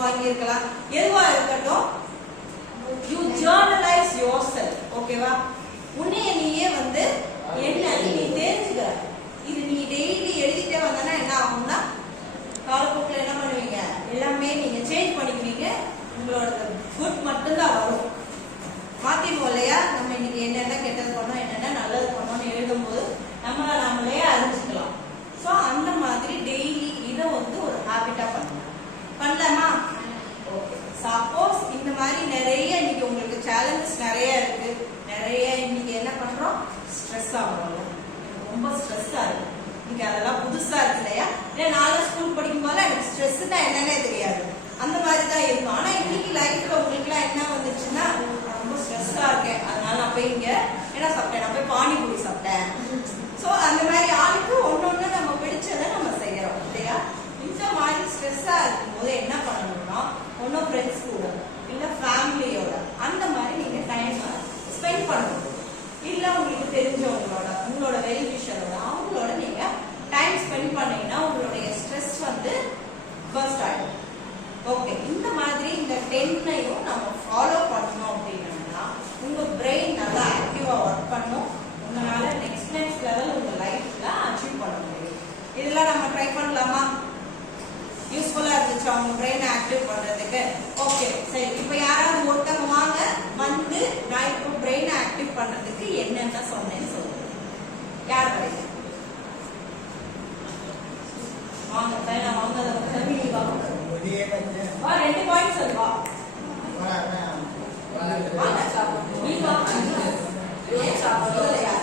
வாங்கியிருக்கலாம், எதுவா இருக்கட்டும். You journalise yourself. ஓகேவா? உன்னைய நீயே வந்து என்ன நீ தெரிஞ்சுக்க. இது நீ டெய்லி எழுதிட்டே வந்தனா என்ன ஆகும்னா காலப்போக்கில் என்ன பண்ணுவீங்க, எல்லாமே நீங்க சேஞ்ச் பண்ணிக்குவீங்க. உங்களோட குட் மட்டும்தான் வரும். மாத்திடுவோம் இல்லையா? நம்ம இன்னைக்கு என்னென்ன கெட்டது பண்ணோம், என்னென்ன நல்லது பண்ணோம்னு எழுதும்போது நம்மளை நாமளே அறிஞ்சுக்கலாம். ஸோ அந்த மாதிரி டெய்லி இதை வந்து ஒரு ஹேபிட்டா பண்ணலாமா? ஓகே. சப்போஸ் இந்த மாதிரி நிறைய இன்னைக்கு உங்களுக்கு சேலஞ்சஸ் நிறைய இருக்கு, நிறைய இன்னைக்கு என்ன பண்றோம், ஸ்ட்ரெஸ் ஆகிறோம். ரொம்ப ஸ்ட்ரெஸ்ஸா இருக்கு இன்னைக்கு, அதெல்லாம் புதுசா இருக்கு இல்லையா? ஏன்னா நானும் ஸ்கூல் படிக்கும் போது எனக்கு ஸ்ட்ரெஸ்னா என்னன்னே தெரியாது, அந்த மாதிரி தான் இருக்கும். ஆனா இன்னைக்கு லைஃப்ல உங்களுக்கு எல்லாம் என்ன வந்துச்சுன்னா, ரொம்ப ஸ்ட்ரெஸ்ஸா இருக்கேன், அதனால நான் போய் இங்க என்ன சாப்பிட்டேன், நான் போய் பானிபூரி சாப்பிட்டேன். ஸோ அந்த மாதிரி ஆளுக்கு ஒன்னொன்னு நம்ம பிடிச்சதை நம்ம செய்யறோம் இல்லையா? இந்த மாதிரி ஸ்ட்ரெஸ்ஸா இருக்கும்போது என்ன பண்ணணும்னா, ஒன்னும் ஃப்ரெண்ட்ஸ் கூட இல்ல ஃபேமிலியோட அந்த மாதிரி நீங்க டைம் ஸ்பெண்ட் பண்ணணும். இல்ல உங்களுக்கு தெரிஞ்சவங்களோட, உங்களோட வெல் விஷரோட, அவங்களோட நீங்க டைம் ஸ்பெண்ட் பண்ணீங்கன்னா உங்களுடைய ஸ்ட்ரெஸ் வந்து பர்ஸ்ட் ஆயிடும். ஓகே. இந்த மாதிரி இந்த 10ஐயும் நம்ம ஃபாலோ பண்ணணும் அப்படின்னா உங்க பிரெயின் நல்லா ஆக்டிவா ஒர்க் பண்ணும். உங்களால நெக்ஸ்ட் லெவல் உங்க லைஃப்ல அச்சீவ் பண்ண முடியும். இதெல்லாம் நம்ம ட்ரை பண்ணலாமா? யூஸ்ஃபுல்லா இருந்துச்சு அவங்க பிரெயின் ஆக்டிவ் பண்றதுக்கு? ஓகே சரி. இப்போ யாராவது ஒருத்தவங்க வாங்க வந்து நான் இப்போ பிரெயின் ஆக்டிவ் பண்றதுக்கு என்னென்ன சொன்னேன்னு சொல்லுங்க. யார் வரீங்க? வாங்க சார். நான் வாங்க வா 2 பாயிண்ட் சொல்லுவா. வாங்க சார். நீ வா. ஏன் சார் சொல்லலையா?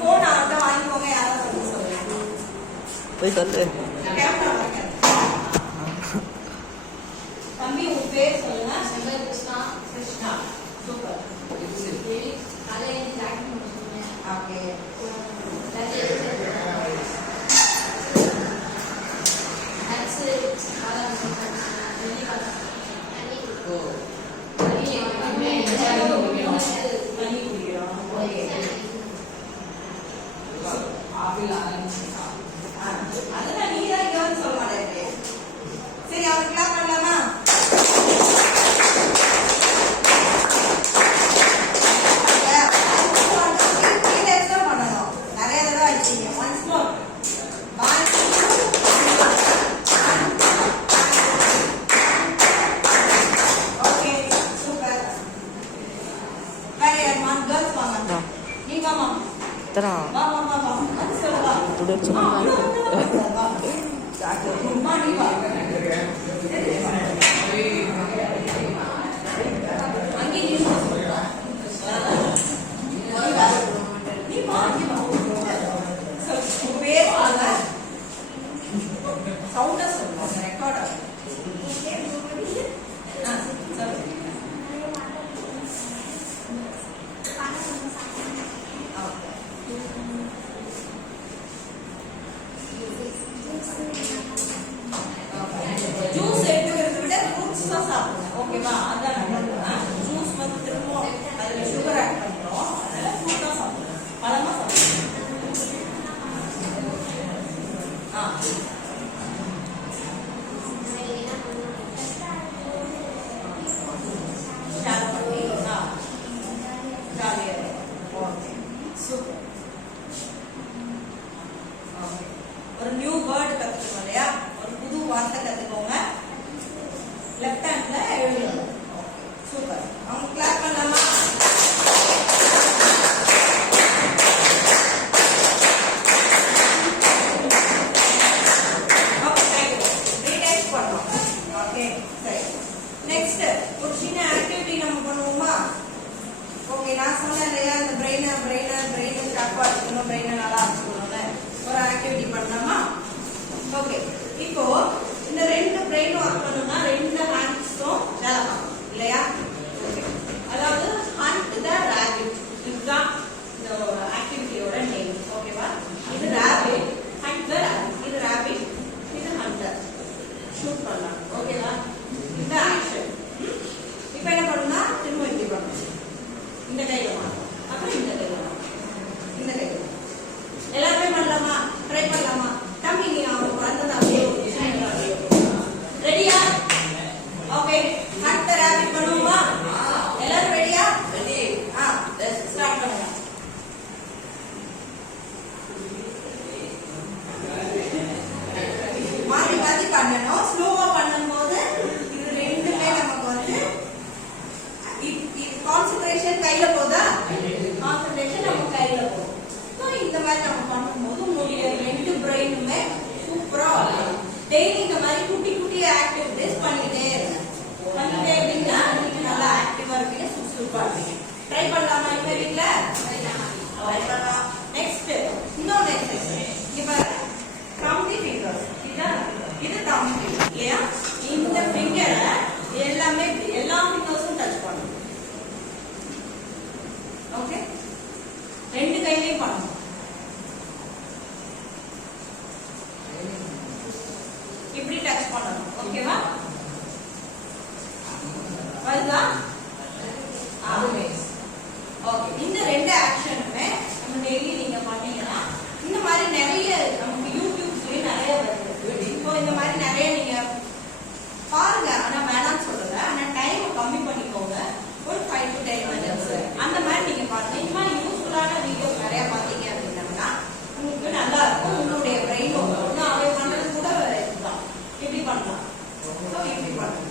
போன் ஆட்ட வாங்கிக்கோங்க. யாராவது சொல்லுங்க. போய் சொல்லு. தம்பி உங்க பேர் சொல்லுங்க. கிருஷ்ணா. கிருஷ்ணா. சூப்பர். ஓகே. தண்ணி குடிக்கிறோம். ஓகே. அதெல்லாம் நீ தான் இங்க சொல்ல மாட்டேன். சரி அவருக்கு கிளாப் பண்ணலாமா? ஜூஸ் எடுத்துக்கிறத விட ஃப்ரூட்ஸ் தான் சாப்பிடுங்க. ஓகேவா? அதான் நல்லது. ஜூஸ் வந்து திரும்ப அதுல சுகர் ஆட் பண்றோம். அதனால ஃப்ரூட் தான் சாப்பிடுங்க. பழமா சாப்பிடுங்க. ஒரு நியூ வேர்ட் கத்துக்கணும் இல்லையா? ஒரு புது வார்த்தை கத்துக்கோங்க. லெஃப்ட் ஹேண்ட்ல எழுதுங்க. சூப்பர். அவங்க கிளாப் பண்ணலாமா? Okay thank you. ரீடைப் பண்ணோம். ஓகே சரி. நெக்ஸ்ட் ஒரு சின்ன ஆக்டிவிட்டி நம்ம பண்ணுவோமா? ஓகே நான் சொன்னேன் இல்லையா, இந்த பிரெயினை ஷார்ப்பா வச்சுக்கணும், பிரெயினை நல்லா வச்சுக்கணும்னு ஒரு ஆக்டிவிட்டி பண்ணலாமா? ஓகே. இப்போ இந்த 2 பிரெயின் ஒர்க் பண்ணணும்னா 2 ஹேண்ட்ஸும் வேலை பார்க்கணும் இல்லையா? அதாவது ஹண்ட் த ராபிட். இதுதான் இந்த ஆக்டிவிட்டியோட நேம். ஓகேவா? இது ராபிட், ஹண்ட் த ராபிட். இது ராபிட், இது ஹண்டர். ஷூட் பண்ணலாம். ஓகேவா? இந்த ஆக்ஷன். இப்போ என்ன பண்ணணும்னா திரும்ப இப்படி பண்ணணும். இந்த கையில மாட்டோம், அப்புறம் இந்த கையில மாட்டோம், இந்த கையில எல்லாருமே பண்ணலாமா? ட்ரை பண்ணலாமா? தம்பி நீ அவங்க வந்தது அப்படியே பண்ணணும். ஸ்லோவா பண்ணும்போது இது ரெண்டுமே நமக்கு வந்து கான்சென்ட்ரேஷன் கையில போதா, கான்சென்ட்ரேஷன் நம்ம கையில போகும். ஸோ இந்த மாதிரி நம்ம பண்ணும்போது உங்களுடைய ரெண்டு பிரெயினுமே சூப்பரா டெய்லி இந்த மாதிரி குட்டி குட்டி ஆக்டிவிட்டிஸ் பண்ணிட்டே இருங்க. பண்ணிட்டே இருந்தீங்கன்னா நீங்க நல்லா ஆக்டிவா இருப்பீங்க, சுறுசுறுப்பா இருப்பீங்க. ட்ரை பண்ணலாமா இந்த வீட்ல? ட்ரை பண்ணலாம். நெக்ஸ்ட் இன்னொரு எக்ஸசைஸ். இங்க பாருங்க, கம்பி ஃபிங்கர்ஸ். இது தம்பி ஃபிங்கர் இல்லையா? இந்த ஃபிங்கரை எல்லாமே எல்லா ஃபிங்கர்ஸும் டச் பண்ணணும். ஓகே, ரெண்டு கையிலையும் பண்ணணும். இப்படி டச் பண்ணணும். ஓகேவா? வருதா? ஓகே, இந்த ரெண்டு ஆக்ஷனுமே நம்ம டெய்லி நீங்க பண்ணீங்கன்னா இந்த மாதிரி நிறைய நமக்கு யூடியூப்லயும் நிறைய வருது. இப்போ இந்த மாதிரி நிறைய நீங்க பாருங்க. ஆனா வேணாம்னு சொல்லுங்க, ஆனா டைம் கம்மி பண்ணிக்கோங்க. ஒரு 5 to 10 minutes அந்த மாதிரி நீங்க பாருங்க. இந்த மாதிரி யூஸ்ஃபுல்லான வீடியோஸ் நிறைய பாத்தீங்க அப்படின்னா உங்களுக்கு நல்லா இருக்கும். உங்களுடைய பிரெயின் நான் அவை பண்றது கூட இதுதான். இப்படி பண்ணலாம். ஸோ இப்படி பண்ணலாம்.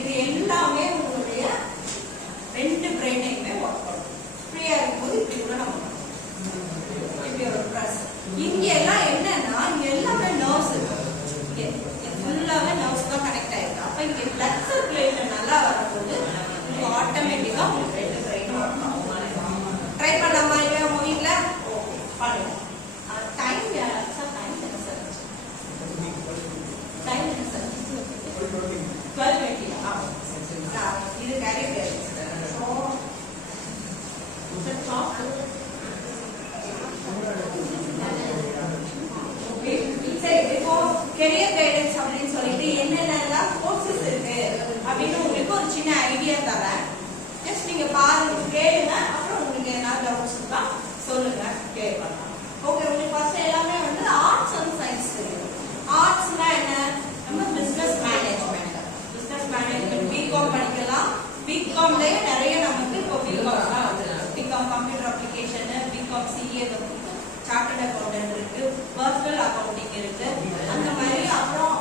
இது எல்லாமே உங்களுடைய ரெண்டு பிரெயினையுமே ஒர்க் பண்ணும். ஃப்ரீயா இருக்கும்போது இப்படி கூட நம்ம பண்ணலாம். இப்படி ஒரு ப்ரெஸ். இங்க எல்லாம் என்னன்னா இங்க எல்லாமே நர்வ்ஸ் இருக்கு. ஃபுல்லாவே நர்வ்ஸ் தான் கனெக்ட் ஆயிருக்கு. அப்ப இங்க பிளட் சர்க்குலேஷன் நல்லா வரும்போது ஆட்டோமேட்டிக்கா உங்களுக்கு ரெண்டு பிரெயினும் ஒர்க் ஆகும். ட்ரை பண்ணலாமா இவன் உங்க வீட்ல? பண்ணுவோம். டைம் சார், டைம் என்ன சார்? டைம் என்ன சார்? 12:20. இது கேரியர் கெரியர் கைடன்ஸ் அப்படின்னு சொல்லிட்டு என்னென்னலாம் கோர்சஸ் இருக்கு அப்படின்னு உங்களுக்கு ஒரு சின்ன ஐடியா தரேன். ஜஸ்ட் நீங்க பாருங்க, கேளுங்க. அப்புறம் உங்களுக்கு என்ன டவுட்ஸ் இருக்கா சொல்லுங்க, கிளியர் பண்ணலாம். ஓகே, உங்களுக்கு ஃபர்ஸ்ட் எல்லாமே வந்து ஆர்ட்ஸ் அண்ட் சயின்ஸ் தெரியும். ஆர்ட்ஸ்னா என்ன? நம்ம business management. Business management B Com படிக்கலாம். பிகாம்லயே நிறைய நமக்கு இப்போ பிகாம்லாம் வந்து B Com computer application, B Com CA, chartered accountant இருக்கு, பர்சனல் அக்கௌண்டிங் இருக்கு, அந்த மாதிரி. அப்புறம்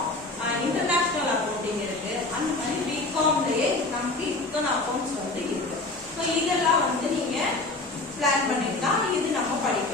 இன்டர்நேஷனல் அக்கௌண்டிங் இருக்கு. அந்த மாதிரி பிகாம்லயே நமக்கு இத்தனை அக்கௌண்ட்ஸ் வந்து இருக்கு. ஸோ இதெல்லாம் வந்து நீங்க பிளான் பண்ணிருந்தா இது நம்ம படிக்கலாம்.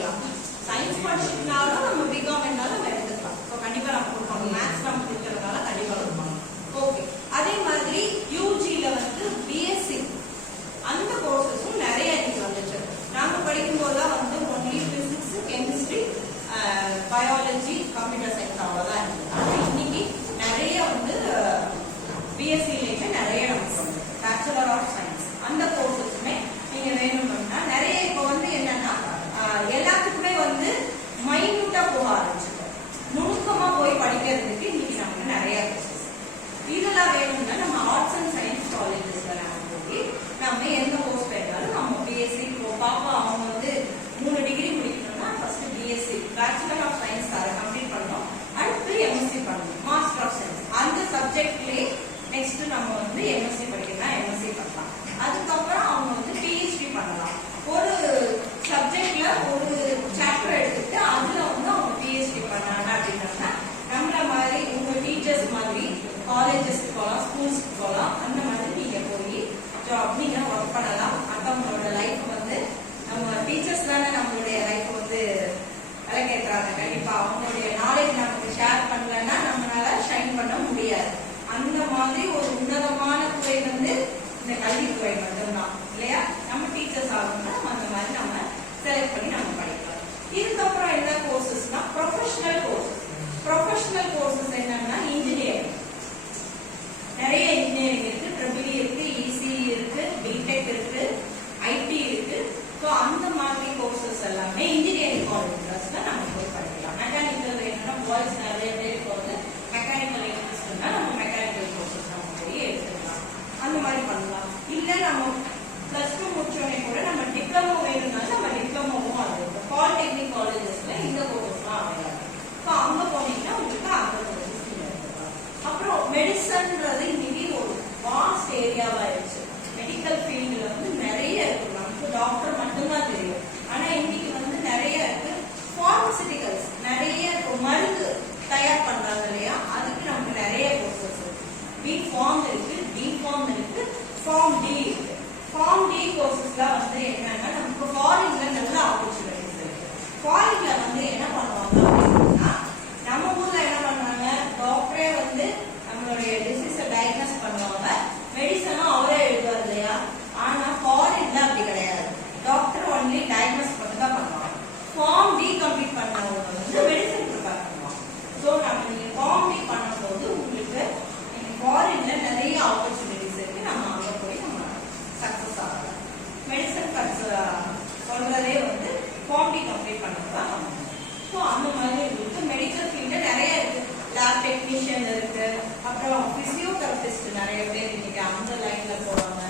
டயட்டீஷியன் இருக்கு, அப்புறம் பிசியோதெரபிஸ்ட் நிறைய பேர் இன்னைக்கு அந்த லைன்ல போறாங்க.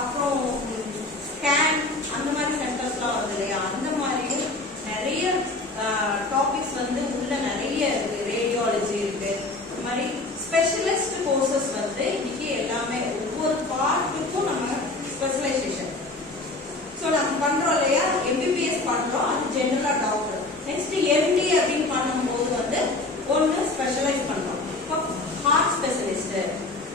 அப்புறம் ஸ்கேன் அந்த மாதிரி சென்டர்ஸ்லாம் வருது இல்லையா, அந்த மாதிரி நிறைய டாபிக்ஸ் வந்து உள்ள நிறைய இருக்கு. ரேடியாலஜி இருக்கு, இந்த மாதிரி ஸ்பெஷலிஸ்ட் கோர்சஸ் வந்து இன்னைக்கு எல்லாமே ஒவ்வொரு பார்ட்டுக்கும் நம்ம ஸ்பெஷலைசேஷன். ஸோ நம்ம பண்றோம் இல்லையா, எம்பிபிஎஸ் பண்றோம், அது ஜெனரலா டாக்டர். நெக்ஸ்ட் எம்டி அப்படின்னு பண்ணும்போது வந்து ஒன்று ஸ்பெஷலைஸ் பண்றோம். இப்போ ஹார்ட் ஸ்பெஷலிஸ்ட்,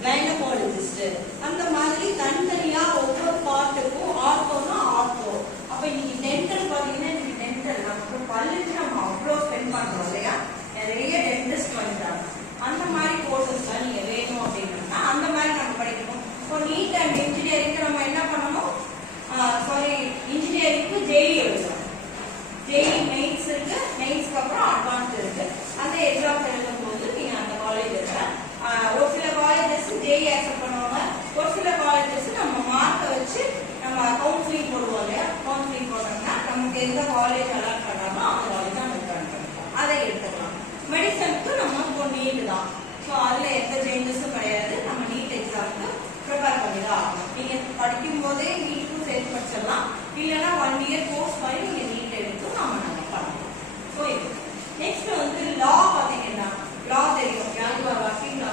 கைனகாலஜிஸ்ட், அந்த மாதிரி தனித்தனியா ஒவ்வொரு பார்ட்டுக்கும் ஆர்த்தோனா ஆர்த்தோ. அப்ப இன்னைக்கு டென்டல் பாத்தீங்கன்னா இன்னைக்கு டென்டல் நமக்கு பல்லுக்கு நம்ம அவ்வளோ ஸ்பெண்ட் பண்றோம் இல்லையா, நிறைய டென்டிஸ்ட் வந்துட்டாங்க. அந்த மாதிரி கோர்சஸ்லாம் நீங்க வேணும் அப்படின்னா அந்த மாதிரி நம்ம படிக்கணும். இப்போ நீட் அண்ட் இன்ஜினியரிங்க்கு நம்ம என்ன பண்ணணும், சாரி இன்ஜினியரிங்க்கு ஜேஇ எழுதணும். ஜேஇ மெயின்ஸ் இருக்கு, மெயின்ஸ்க்கு அப்புறம் அட்வான்ஸ் இருக்கு. அந்த எக்ஸாம் எழுதும் போது நீங்க அந்த காலேஜஸ்ல ஒரு சில காலேஜஸ் ஜேஇ அக்செப்ட் பண்ணுவாங்க, ஒரு சில காலேஜஸ் நம்ம மார்க்கை வச்சு நம்ம கவுன்சிலிங் போடுவோம் இல்லையா, கவுன்சிலிங் போட்டோம்னா நமக்கு எந்த காலேஜ் அலாட் பண்றாங்களோ அந்த காலேஜ் நம்ம எடுத்துக்கலாம், அதை எடுத்துக்கலாம். மெடிசனுக்கு நம்ம இப்போ நீட் தான். ஸோ அதுல எந்த சேஞ்சஸும் கிடையாது. நம்ம நீட் எக்ஸாமுக்கு ப்ரிப்பேர் பண்ணி தான் ஆகணும். நீங்க படிக்கும் போதே நீட்டுக்கும் சேர்த்து படிச்சிடலாம், இல்லைன்னா 1 இயர் கோர்ஸ் மாதிரி நீங்க நீட் எடுத்து நம்ம பண்ணலாம். ஸோ இது நெக்ஸ்ட் வந்து லா பார்த்தீங்கன்னா லா தெரியும், யாருக்கு ஒர்க்கிங் லா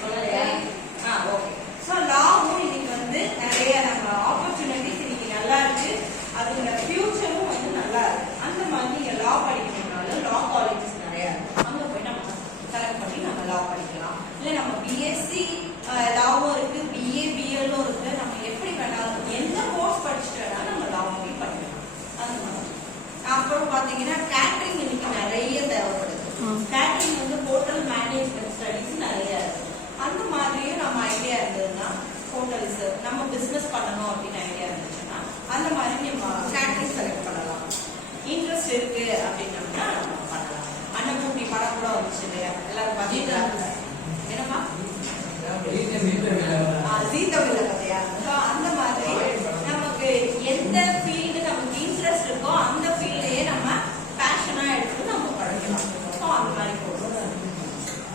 சொல்லலையா? ஓகே. ஸோ லாவும் இன்னைக்கு வந்து நிறைய நம்ம ஆப்பர்ச்சுனிட்டிஸ் இன்னைக்கு நல்லா இருக்கு, அதோட ஃபியூச்சரும் வந்து நல்லா இருக்கு. அந்த மாதிரி நீங்க லா படிக்கணும்னாலும் லா காலேஜஸ் நிறைய இருக்கு, அங்க போய் நம்ம செலக்ட் பண்ணி நம்ம லா படிக்கலாம். இல்லை நம்ம பிஎஸ்சி லாவும் இருக்கு, பிஏ பிஎல்லும் இருக்கு. நம்ம எப்படி வேணாலும் எந்த கோர்ஸ் படிச்சுட்டு வேணாலும் நம்ம லா போய் படிக்கலாம். அந்த மாதிரி அப்புறம் பாத்தீங்கன்னா கேட்டரிங் இன்னைக்கு நிறைய தேவைப்படுது. கேட்டரிங் வந்து ஹோட்டல் மேனேஜ்மெண்ட் ஸ்டடிஸ் நிறைய இருக்கு. அந்த மாதிரியும் நம்ம ஐடியா இருந்ததுன்னா ஹோட்டல்ஸ் நம்ம பிசினஸ் பண்ணணும் அப்படின்னு ஐடியா இருந்துச்சுன்னா அந்த மாதிரி நம்ம கேட்டரிங் செலக்ட் பண்ணலாம். இன்ட்ரெஸ்ட் இருக்கு அப்படின்னோம்னா நம்ம பண்ணலாம். அன்னபூர்ணி படம் கூட வந்துச்சு இல்லையா, எல்லாரும் பார்த்தீங்களா? என்னமா ஜீதவில்லை கதையா? அந்த மாதிரி நமக்கு எந்த ஃபீல்டு நமக்கு இன்ட்ரெஸ்ட் இருக்கோ அந்த ஃபீல்டையே நம்ம பேஷனா எடுத்து நம்ம படிக்கலாம். ஸோ அந்த மாதிரி போகும்.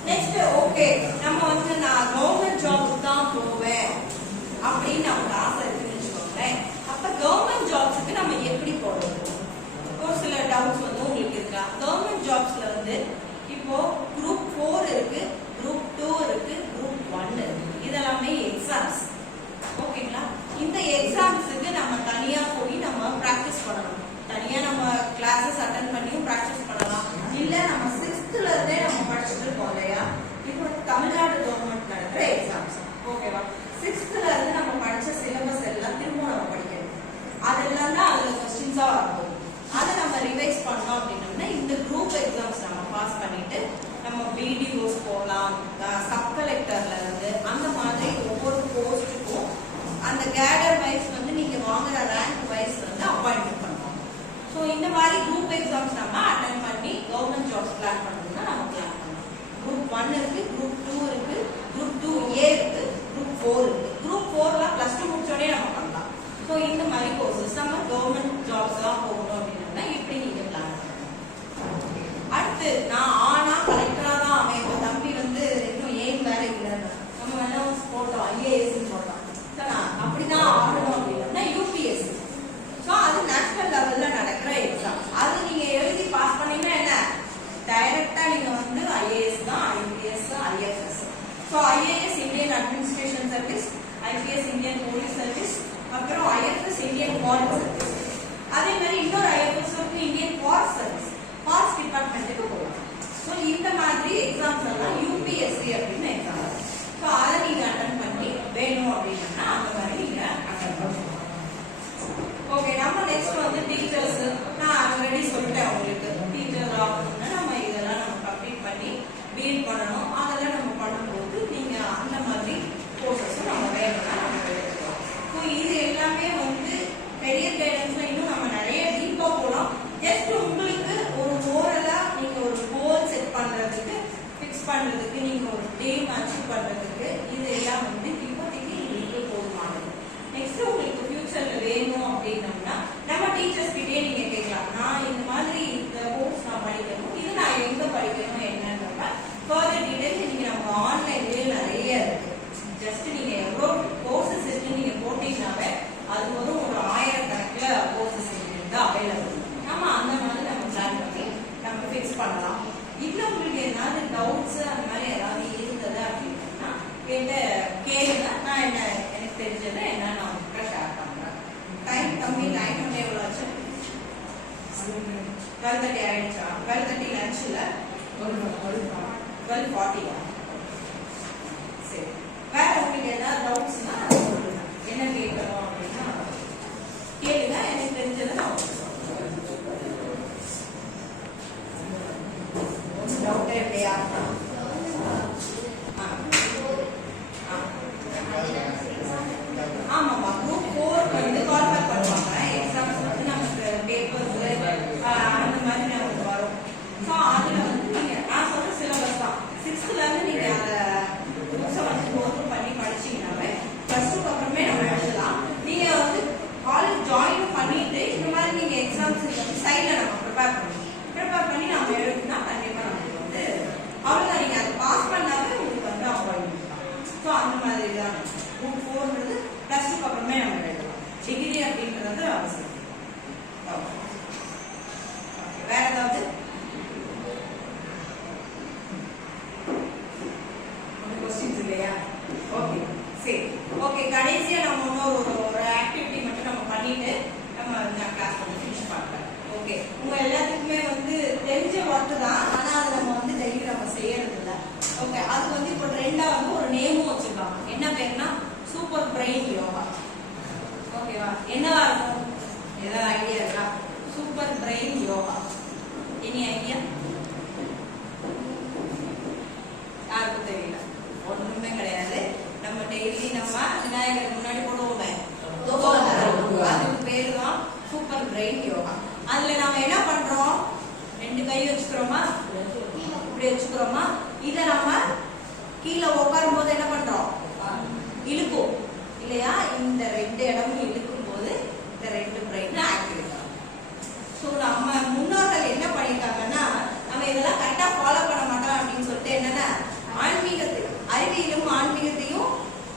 நெக்ஸ்ட் ஓகே, நம்ம வந்து நான் கவர்மெண்ட் ஜாபுக்கு தான் போவேன் அப்படின்னு நமக்கு ஆசை இருக்குன்னு வச்சுக்கோங்களேன். அப்ப கவர்மெண்ட் ஜாப்ஸுக்கு நம்ம எப்படி போடுறது? ஒரு சில டவுட்ஸ் வந்து உங்களுக்கு இருக்கலாம். கவர்மெண்ட் ஜாப்ஸ்ல வந்து இப்போ குரூப் 4 இருக்கு, குரூப் 2 இருக்கு, குரூப் 1 இருக்கு. இதெல்லாமே எக்ஸாம்ஸ். ஓகேங்களா? இந்த எக்ஸாம்ஸுக்கு நம்ம தனியா போய் நம்ம பிராக்டிஸ் பண்ணணும். தனியா நம்ம கிளாஸஸ் அட்டெண்ட் பண்ணியும் பிராக்டிஸ் பண்ணலாம். இல்ல நம்ம 6th இருந்தே நம்ம படிச்சுட்டு இருக்கோம் இல்லையா, இப்போ தமிழ்நாடு கவர்மெண்ட் நடக்கிற எக்ஸாம்ஸ். ஓகேவா? 6th இருந்து நம்ம படிச்ச சிலபஸ் எல்லாம் திரும்ப நம்ம படிக்கணும். அதெல்லாம் தான் அதுல கொஸ்டின்ஸா இருக்கும். அதை நம்ம ரிவைஸ் பண்ணோம் அப்படின்னோம்னா இந்த குரூப் எக்ஸாம்ஸ் நம்ம பாஸ் பண்ணிட்டு நம்ம பிடிஓஸ் போகலாம், சப் கலெக்டர்ல இருந்து அந்த மாதிரி ஒவ்வொரு போஸ்ட்டுக்கும் அந்த கேடர் வைஸ் வந்து நீங்க வாங்குற ரேங்க் வைஸ் வந்து அப்பாயின்மெண்ட் பண்ணுவோம். ஸோ இந்த மாதிரி குரூப் எக்ஸாம்ஸ் நம்ம அட்டெண்ட் பண்ணி கவர்மெண்ட் ஜாப்ஸ் பிளான் பண்ணணும்னா நம்ம பிளான் பண்ணலாம். குரூப் 1 இருக்கு, குரூப் 2 இருக்கு, குரூப் 2A இருக்கு, குரூப் 4 இருக்கு. குரூப் 4லாம் +2 முடிச்சோடனே நம்ம பண்ணலாம். ஸோ இந்த மாதிரி கோர்சஸ் நம்ம கவர்மெண்ட் ஜாப்ஸ் தான் போகணும் அப்படின்னா இப்படி நீங்க பிளான் பண்ணலாம். அடுத்து நான் ஆனா கலெக்டரா தான் அவன் என் தம்பி வந்து இன்னும் ஏன் வேற இல்லைன்னு நம்ம வேணா போட்டோம், ஐஏஎஸ் போட்டோம். அப்படிதான் ஆகணும் அப்படின்னா யூபிஎஸ்சி. ஸோ அது நேஷனல் லெவல்ல நடக்கிற எக்ஸாம். அது நீங்க எழுதி பாஸ் பண்ணீங்கன்னா என்ன, டைரக்டா நீங்க வந்து ஐஏஎஸ் தான், IPS, IFS. So IAS Indian administration service, IPS Indian police service, அப்புறம் ஐஎஃப்எஸ் இந்தியன் ஃபாரின் சர்வீஸ். அதே மாதிரி இன்னொரு IFS Indian forest service, forest டிபார்ட்மெண்ட்டுக்கு போகலாம். ஸோ இந்த மாதிரி எக்ஸாம்ஸ் எல்லாம் யூபிஎஸ்சி அப்படின்னு எக்ஸாம். ஸோ அதை நீங்க அட்டன் பண்ணி வேணும் அப்படின்னா அந்த மாதிரி நீங்க அட்டன் பண்ணலாம். ஓகே, நம்ம நெக்ஸ்ட் வந்து டீச்சர்ஸ். நான் ஆல்ரெடி சொல்லிட்டேன் உங்களுக்கு, டீச்சர் ஆகணும்னா நம்ம இதெல்லாம் நம்ம கம்ப்ளீட் பண்ணி பிஎட் பண்ணணும். அதெல்லாம் நம்ம பண்ணும்போது நீங்க அந்த மாதிரி கோர்சஸும் நம்ம வேணும்னா நம்ம எடுத்துக்கலாம். ஸோ இது எல்லாமே வந்து கெரியர் கைடன்ஸ்ல இன்னும் நம்ம நிறைய டீப்பா போகலாம். ஜஸ்ட் உங்களுக்கு ஒரு ஓரலா நீங்க ஒரு கோல் செட் பண்றதுக்கு, ஃபிக்ஸ் பண்றதுக்கு, நீங்க ஒரு டேம் அச்சீவ் பண்றதுக்கு இது எல்லாம் வந்து இப்போதைக்கு உங்களுக்கு போதுமானது. நெக்ஸ்ட் உங்களுக்கு ஃபியூச்சர்ல வேணும் அப்படின்னம்னா நம்ம டீச்சர்ஸ் கிட்டே நீங்க கேட்கலாம், நான் இந்த மாதிரி இந்த கோர்ஸ் நான் படிக்கணும், இது நான் எங்க படிக்கணும் என்னன்றப்ப ஃபர்தர் டீடைல்ஸ் 12:30 ஆயிடுச்சா? 12:30 லஞ்ச்ல ஒரு 12:40. சரி, வேற உங்களுக்கு ஏதாவது டவுட்ஸ்னா சொல்லுங்க. என்ன கேட்கணும் அப்படின்னா கேளுங்க, எனக்கு தெரிஞ்சதை நான் டவுட்டே இல்லையா? ஆமாம்மா, குரூப் 4 வந்து கால்பேக் பண்ணுவாங்க. எக்ஸாம்ஸ் வந்து நமக்கு பேப்பர்ஸ் அந்த மாதிரி நமக்கு வரும். ஸோ அதில் வந்து நீங்கள் நான் சொல்கிற சிலபஸ் தான். 6th இருந்து நீங்கள் அந்த புக்ஸை வந்து கோர்த்து பண்ணி படிச்சீங்கன்னாவே +2 அப்புறமே நம்ம எழுதலாம். நீங்கள் வந்து காலேஜ் ஜாயின் பண்ணிட்டு இந்த மாதிரி நீங்கள் எக்ஸாம்ஸ் வந்து சைடில் நம்ம ப்ரிப்பேர் பண்ணி நம்ம எழுதுனா கண்டிப்பாக நமக்கு வந்து அவ்வளோதான். நீங்கள் அதை பாஸ் பண்ணாவே உங்களுக்கு வந்து அவாய்ட். ஸோ அந்த மாதிரி தான் குரூப் 4ன்றது +2 அப்புறமே நம்ம எழுதலாம். டிகிரி அப்படின்றது அவசியம். வேற ஏதாவது கொஸ்டின்ஸ் இல்லையா? ஓகே, சரி, ஓகே. கடைசியா நம்ம ஒரு ஆக்டிவிட்டி மட்டும் நம்ம பண்ணிட்டு நம்ம கிளாஸ் வந்து ஃபினிஷ் பண்ணலாம். ஓகே, உங்க எல்லாத்துக்குமே வந்து தெரிஞ்ச ஒர்க் தான், ஆனா அதை நம்ம வந்து டெய்லி நம்ம செய்யறது இல்லை. ஓகே, அது வந்து இப்போ ட்ரெண்டா வந்து ஒரு நேமும் வச்சிருக்காங்க. என்ன பேருனா சூப்பர் பிரெயின் யோகா. ஓகேவா? என்னவா இருக்கும்? ஏதாவது ஐடியா இருக்கா? Super brain yoga. Any idea? யாருக்கும் தெரியல? ஒண்ணுமே கிடையாது. நம்ம டெய்லி நம்ம விநாயகருக்கு முன்னாடி போடுவோமே, அதுக்கு பேரு தான் சூப்பர் பிரெயின் யோகா. அதுல நாம என்ன பண்றோம்? 2 கை வச்சுக்கிறோமா, இப்படி வச்சுக்கிறோமா. இதை நம்ம கீழே உட்காரும் போது என்ன பண்றோம்? இழுக்கும் இல்லையா? இந்த 2 இடமும் இழுக்கும் போது இந்த 2 பிரெயின் ஆக்டிவேட் ஆகும். ஸோ நம்ம முன்னோர்கள் என்ன பண்ணிருக்காங்கன்னா, நம்ம இதெல்லாம் கரெக்டா ஃபாலோ பண்ண மாட்டோம் அப்படின்னு சொல்லிட்டு என்னன்னா ஆன்மீகத்தை, அறிவியலும் ஆன்மீகத்தையும்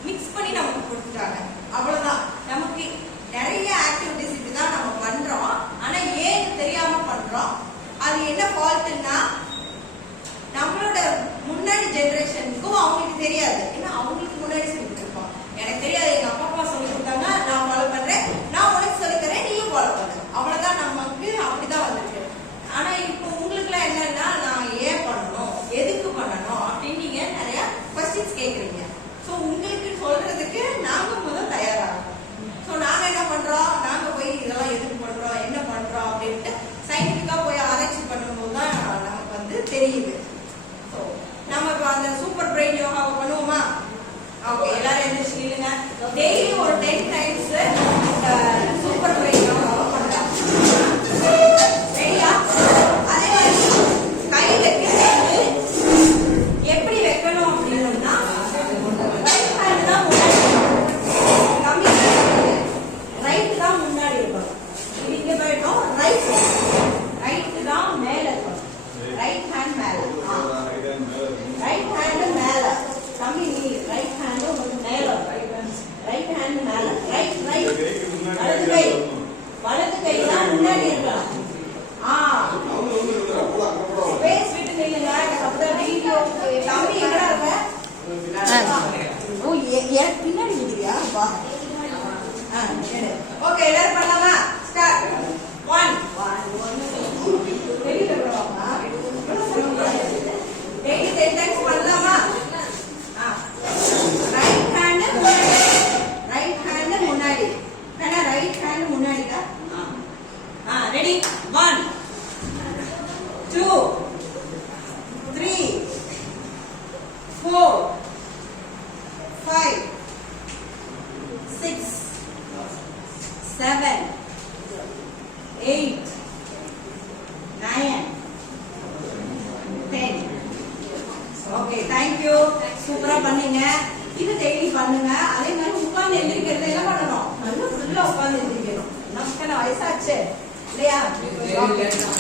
மிக்ஸ் பண்ணி நமக்கு கொடுத்துட்டாங்க. அவ்வளவுதான். நமக்கு நிறைய ஆக்டிவிட்டிஸ் இப்படிதான் நம்ம பண்றோம். ஆனா ஏன் தெரியாம பண்றோம்? அது என்ன ஃபால்ட்னா, நம்மளோட முன்னாடி ஜெனரேஷனுக்கும் அவங்களுக்கு தெரியாது. ஏன்னா அவங்களுக்கு முன்னாடி சொல்லி கொடுத்துருப்போம். எனக்கு தெரியாது, எங்க அப்பா சொல்லி கொடுத்தாங்க, நான் ஃபாலோ பண்றேன், நான் உனக்கு சொல்லி தரேன், நீயும் ஃபாலோ பண்ணு. அவ்வளவுதான். நமக்கு அப்படிதான் வந்திருக்கு. ஆனா இப்போ உங்களுக்கு எல்லாம் என்னன்னா, நான் ஏன் பண்ணணும், எதுக்கு பண்ணணும் அப்படின்னு நீங்க நிறைய கொஸ்டின்ஸ் கேக்குறீங்க. ஸோ உங்களுக்கு சொல்றதுக்கு நாங்க முதல் தயாராகும். ஸோ நாங்க என்ன பண்றோம்? நாங்க போய் இதெல்லாம் எதுக்கு பண்றோம், என்ன பண்றோம் அப்படின்ட்டு சயின்டிபிக்கா போய் ஆராய்ச்சி பண்ணும்போது தான் நமக்கு வந்து தெரியுது. ஸோ நம்ம இப்போ அந்த சூப்பர் பிரெயின் யோகாவை பண்ணுவோமா? ஓகே, எல்லாரும் எந்திரிச்சு நில்லுங்க. டெய்லி ஒரு 10 டைம்ஸ் சூப்பர் பிரெயின் யோகாவை பண்ணலாம். சரியா? அதே மாதிரி கை வைக்கிறது எப்படி வைக்கணும் அப்படின்னா, ரைட் ஹேண்ட் தான் முன்னாடி, ரைட் தான் முன்னாடி இருக்கணும். இது இங்க போயிட்டோம். ரைட் தான் மேல இருக்கணும். ரைட் ஹேண்ட் மேல, ரைட் ஹேண்ட் மேல. கம்மி நீ ரைட் ஹேண்ட் உங்களுக்கு மேல, ரைட் ஹேண்ட் மேல. ரைட் வலது கை தான் முன்னாடி இருக்கலாம். ஸ்பேஸ் விட்டு நில்லுங்க. அப்பதான் வீடியோ. தம்பி எங்கடா இருக்க? ஓ, எனக்கு பின்னாடி நிக்கிறியா? வா. ஓகே, எல்லாரும் பண்ணலாமா? ஸ்டார்ட். 1 வெளியில போறோமா? டெய்லி 10 டைம்ஸ் பண்ணலாமா? ரைட் ஹேண்ட் முன்னாடி, ரைட் ஹேண்ட் முன்னாடி. கண்ணா, right hand முன்னாடிடா. Ready? 1 2 3 4 5 6 7 8 9 10. Okay, thank you. சூப்பரா பண்ணீங்க. இது டெய்லி பண்ணுங்க. அதே மாதிரி உட்கார்ந்து எந்திரிக்கிறது என்ன பண்ணணும்? நல்லா ஃபுல்லா உட்கார்ந்து எந்திரிக்கணும். நமக்கு வயசாச்சு இல்லையா?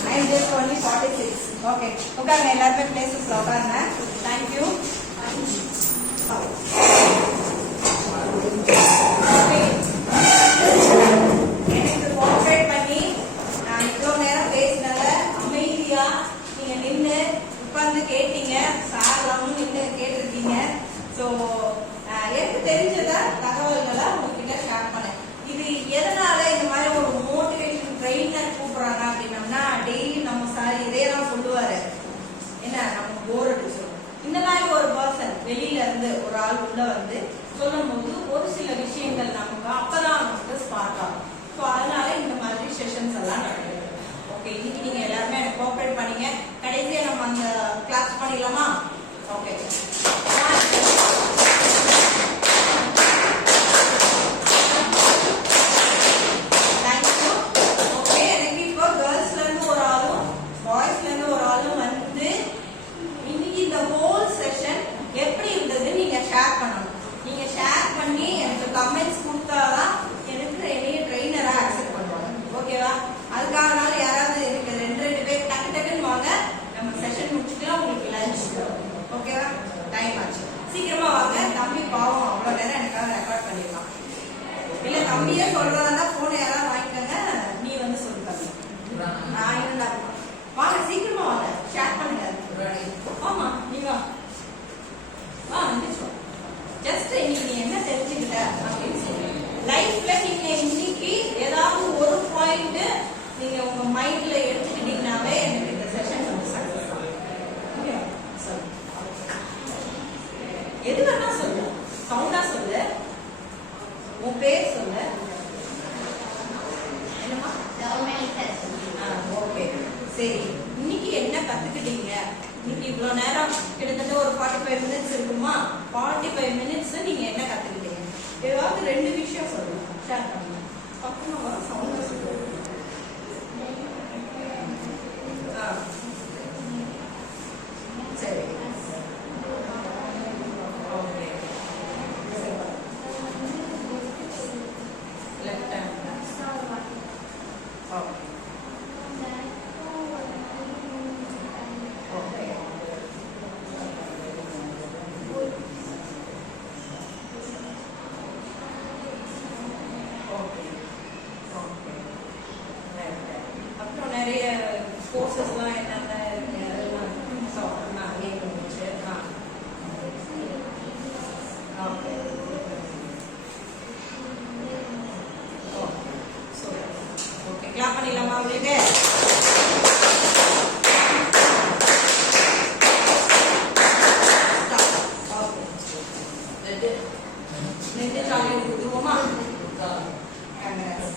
I am just only 46. Okay, உட்காருங்க. எல்லாருமே பிளேசஸ்ல உட்காருங்க. தேங்க்யூ. எனக்கு கோஆபரேட் பண்ணி நான் இவ்வளோ நேரம் பேசினத அமைதியா நீங்க நின்று உட்கார்ந்து கேட்டீங்க. சாரலாமும் நின்று கேட்டிருக்கீங்க. ஸோ எனக்கு தெரிஞ்சத தகவல்களை உங்ககிட்ட ஷேர் பண்ணேன். இது எதனால இந்த மாதிரி ஒரு மோட்டிவேஷன் ட்ரெயினர் கூப்பிடுறாங்க அப்படின்னம்னா, டெய்லி நம்ம இந்த மாதிரி ஒரு பர்சன் வெளியில இருந்து ஒரு ஆள் உள்ள வந்து சொல்லும் போது ஒரு சில விஷயங்கள் நமக்கு அப்பதான் நமக்கு ஸ்பார்க் ஆகும். ஸோ அதனால இந்த மாதிரி செஷன்ஸ் எல்லாம் நடக்குது. ஓகே, இன்னைக்கு நீங்க எல்லாருமே எனக்கு கோஆப்ரேட் பண்ணீங்க. கடைசியா நம்ம அந்த கிளாஸ் பண்ணிடலாமா? Okay, thank you. ஓகே, எனக்கு இப்போ கேர்ள்ஸ்ல இருந்து ஒரு ஆளும் பாய்ஸ்ல இருந்து ஒரு ஆளும் வந்து இன்னைக்கு இந்த ஹோல் செஷன் எப்படி இருந்தது நீங்க ஷேர் பண்ணணும். நீங்க ஷேர் பண்ணி எனக்கு கமெண்ட்ஸ் கொடுத்தாதான் எனக்கு என்னைய ட்ரெயினரா அக்செப்ட் பண்ணுவாங்க. ஓகேவா? அதுக்காகனால யாராவது எனக்கு ரெண்டு பேர் டக்கு டக்குன்னு வாங்க, நம்ம செஷன் முடிச்சுக்கலாம். உங்களுக்கு லஞ்ச். ஓகேவா? டைம் ஆச்சு, சீக்கிரமா வாங்க. தம்பி பாவம் அவ்வளவு நேரம் எனக்காக ரெக்கார்ட் பண்ணிடலாம். இல்ல தம்பியே சொல்றதா போன யாராவது வாங்கிக்கோங்க, நீ வந்து சொல்லு தம்பி. நான் இருந்தா வாங்க, சீக்கிரமா வாங்க, ஷேர் பண்ணுங்க. ஆமா, நீ வா வா வந்துச்சோம். ஜஸ்ட் இன்னைக்கு நீ என்ன தெரிஞ்சுக்கிட்ட அப்படின்னு சொல்லி லைஃப்ல நீங்க இன்னைக்கு ஏதாவது ஒரு பாயிண்ட் நீங்க உங்க மைண்ட்ல எடுத்துக்கிட்டீங்கன்னாவே எனக்கு இந்த செஷன் வந்து சக்சஸ் ஆகும். எது வேணா சொல்லு, சவுண்டா சொல்லு, உன் பேர் சொல்லு. என்னமா? ஓகே, சரி. இன்னைக்கு என்ன கத்துக்கிட்டீங்க? இன்னைக்கு இவ்வளவு நேரம் கிட்டத்தட்ட ஒரு 45 மினிட்ஸ் இருக்குமா? 45 மினிட்ஸ் நீங்க என்ன கத்துக்கிட்டீங்க? ஏதாவது ரெண்டு விஷயம் சொல்லுங்க, ஷேர் பண்ணுங்க. பக்கமா சவுண்டா சொல்லுங்க. சரி, okay. Left hand. Okay, okay. அப்புறம் நிறைய கோர்சஸ்லாம் என்னென்ன ஓகே, கிளாப் பண்ணிடலாமா உங்களுக்கு?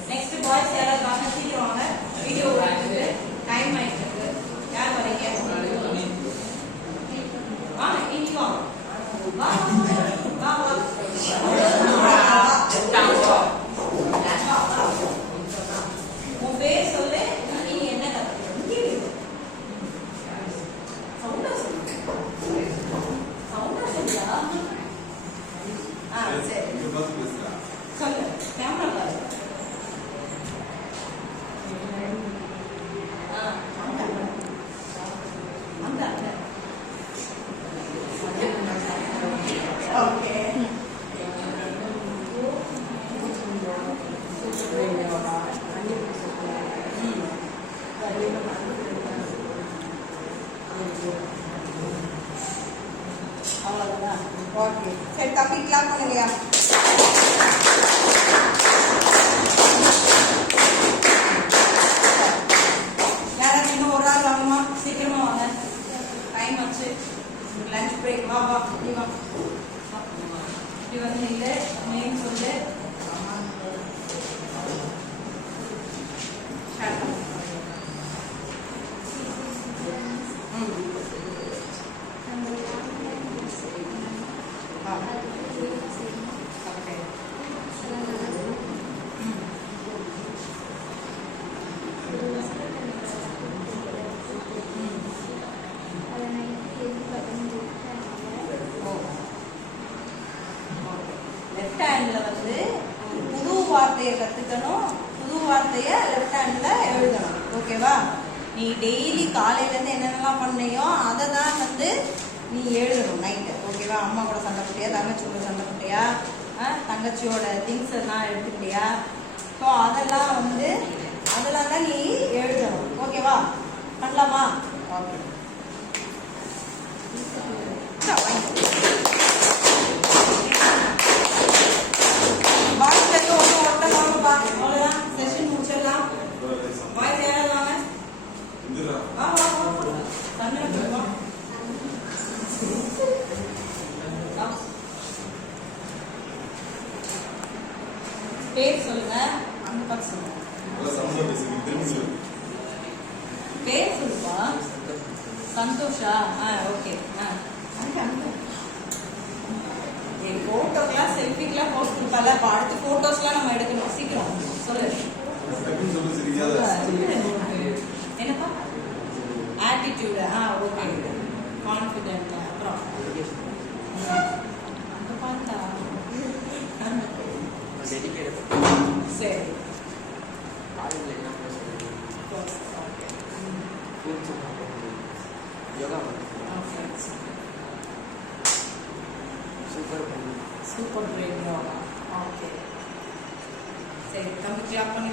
நெக்ஸ்ட் பாய்ஸ் யாராவது வாங்க, சீக்கிரம் வாங்க. வீடியோ ஓடிட்டு டைம் ஆயிட்டு இருக்கு. யார் வரீங்க? வாங்க, இன்னைக்கு வாங்க. வா வா வா. உன் பேர் சொல்லு, நீ என்ன கத்துக்கிட்ட? சவுண்டா சொல்லு, சவுண்டா சொல்லியா? சரி சொல்லு, கேமரா பாரு. ஓகே, அவ்வளவுதான். ஓகே, சரி தம்பி கிளாப் பண்ணுங்கயா. யாராவது இன்னும் ஒரு ஆள் வாங்கம்மா, சீக்கிரமா வாங்க, டைம் ஆச்சு. Lunch break. வா வா, நீ வா. இப்படி வந்து இல்லை நேம் சொல்லு. லெஃப்ட் ஹேண்ட்ல வந்து புது வார்த்தையை கத்துக்கணும், புது வார்த்தைய லெஃப்ட் ஹேண்ட்ல எழுதணும். ஓகேவா? நீ டெய்லி காலையில இருந்து என்னென்னலாம் பண்ணையோ அதை தான் வந்து நீ எழுதணும் நைட்டு. ஓகேவா? அம்மா கூட சண்டை போட்டியா, தங்கச்சி கூட சண்டை போட்டியா, தங்கச்சியோட திங்ஸ் எல்லாம் எடுத்துக்கிட்டியா? ஸோ அதெல்லாம் வந்து அதெல்லாம் தான் நீ எழுதணும். ஓகேவா? பண்ணலாமா? ஓகே, பாய்ஸ்க்கு ஒன்றும் ஒட்டலாமா பா? அவ்வளோதான், செஷன் முடிச்சிடலாம். பாய்ஸ் யாராவது வாங்க. வா வா வா, தண்ணி வா. பேர் சொல்லுங்க. அந்த பக்கம் சொல்லுங்க. பேர் சொல்லுப்பா. சந்தோஷா? ஓகே. போட்டோக்கெல்லாம் செல்ஃபிக்கெல்லாம் போஸ்ட் கொடுத்தால, இப்போ அடுத்த போட்டோஸ்லாம் நம்ம எடுக்கணும். சீக்கிரம் சொல்லு. என்னப்பா? ஆட்டிடியூடு. ஓகே. கான்ஃபிடென்ட். அப்புறம் அந்த பார்த்தா சரி. Super brain yoga. ஓகே. சரி, தம்பி கிளாப் பண்ணி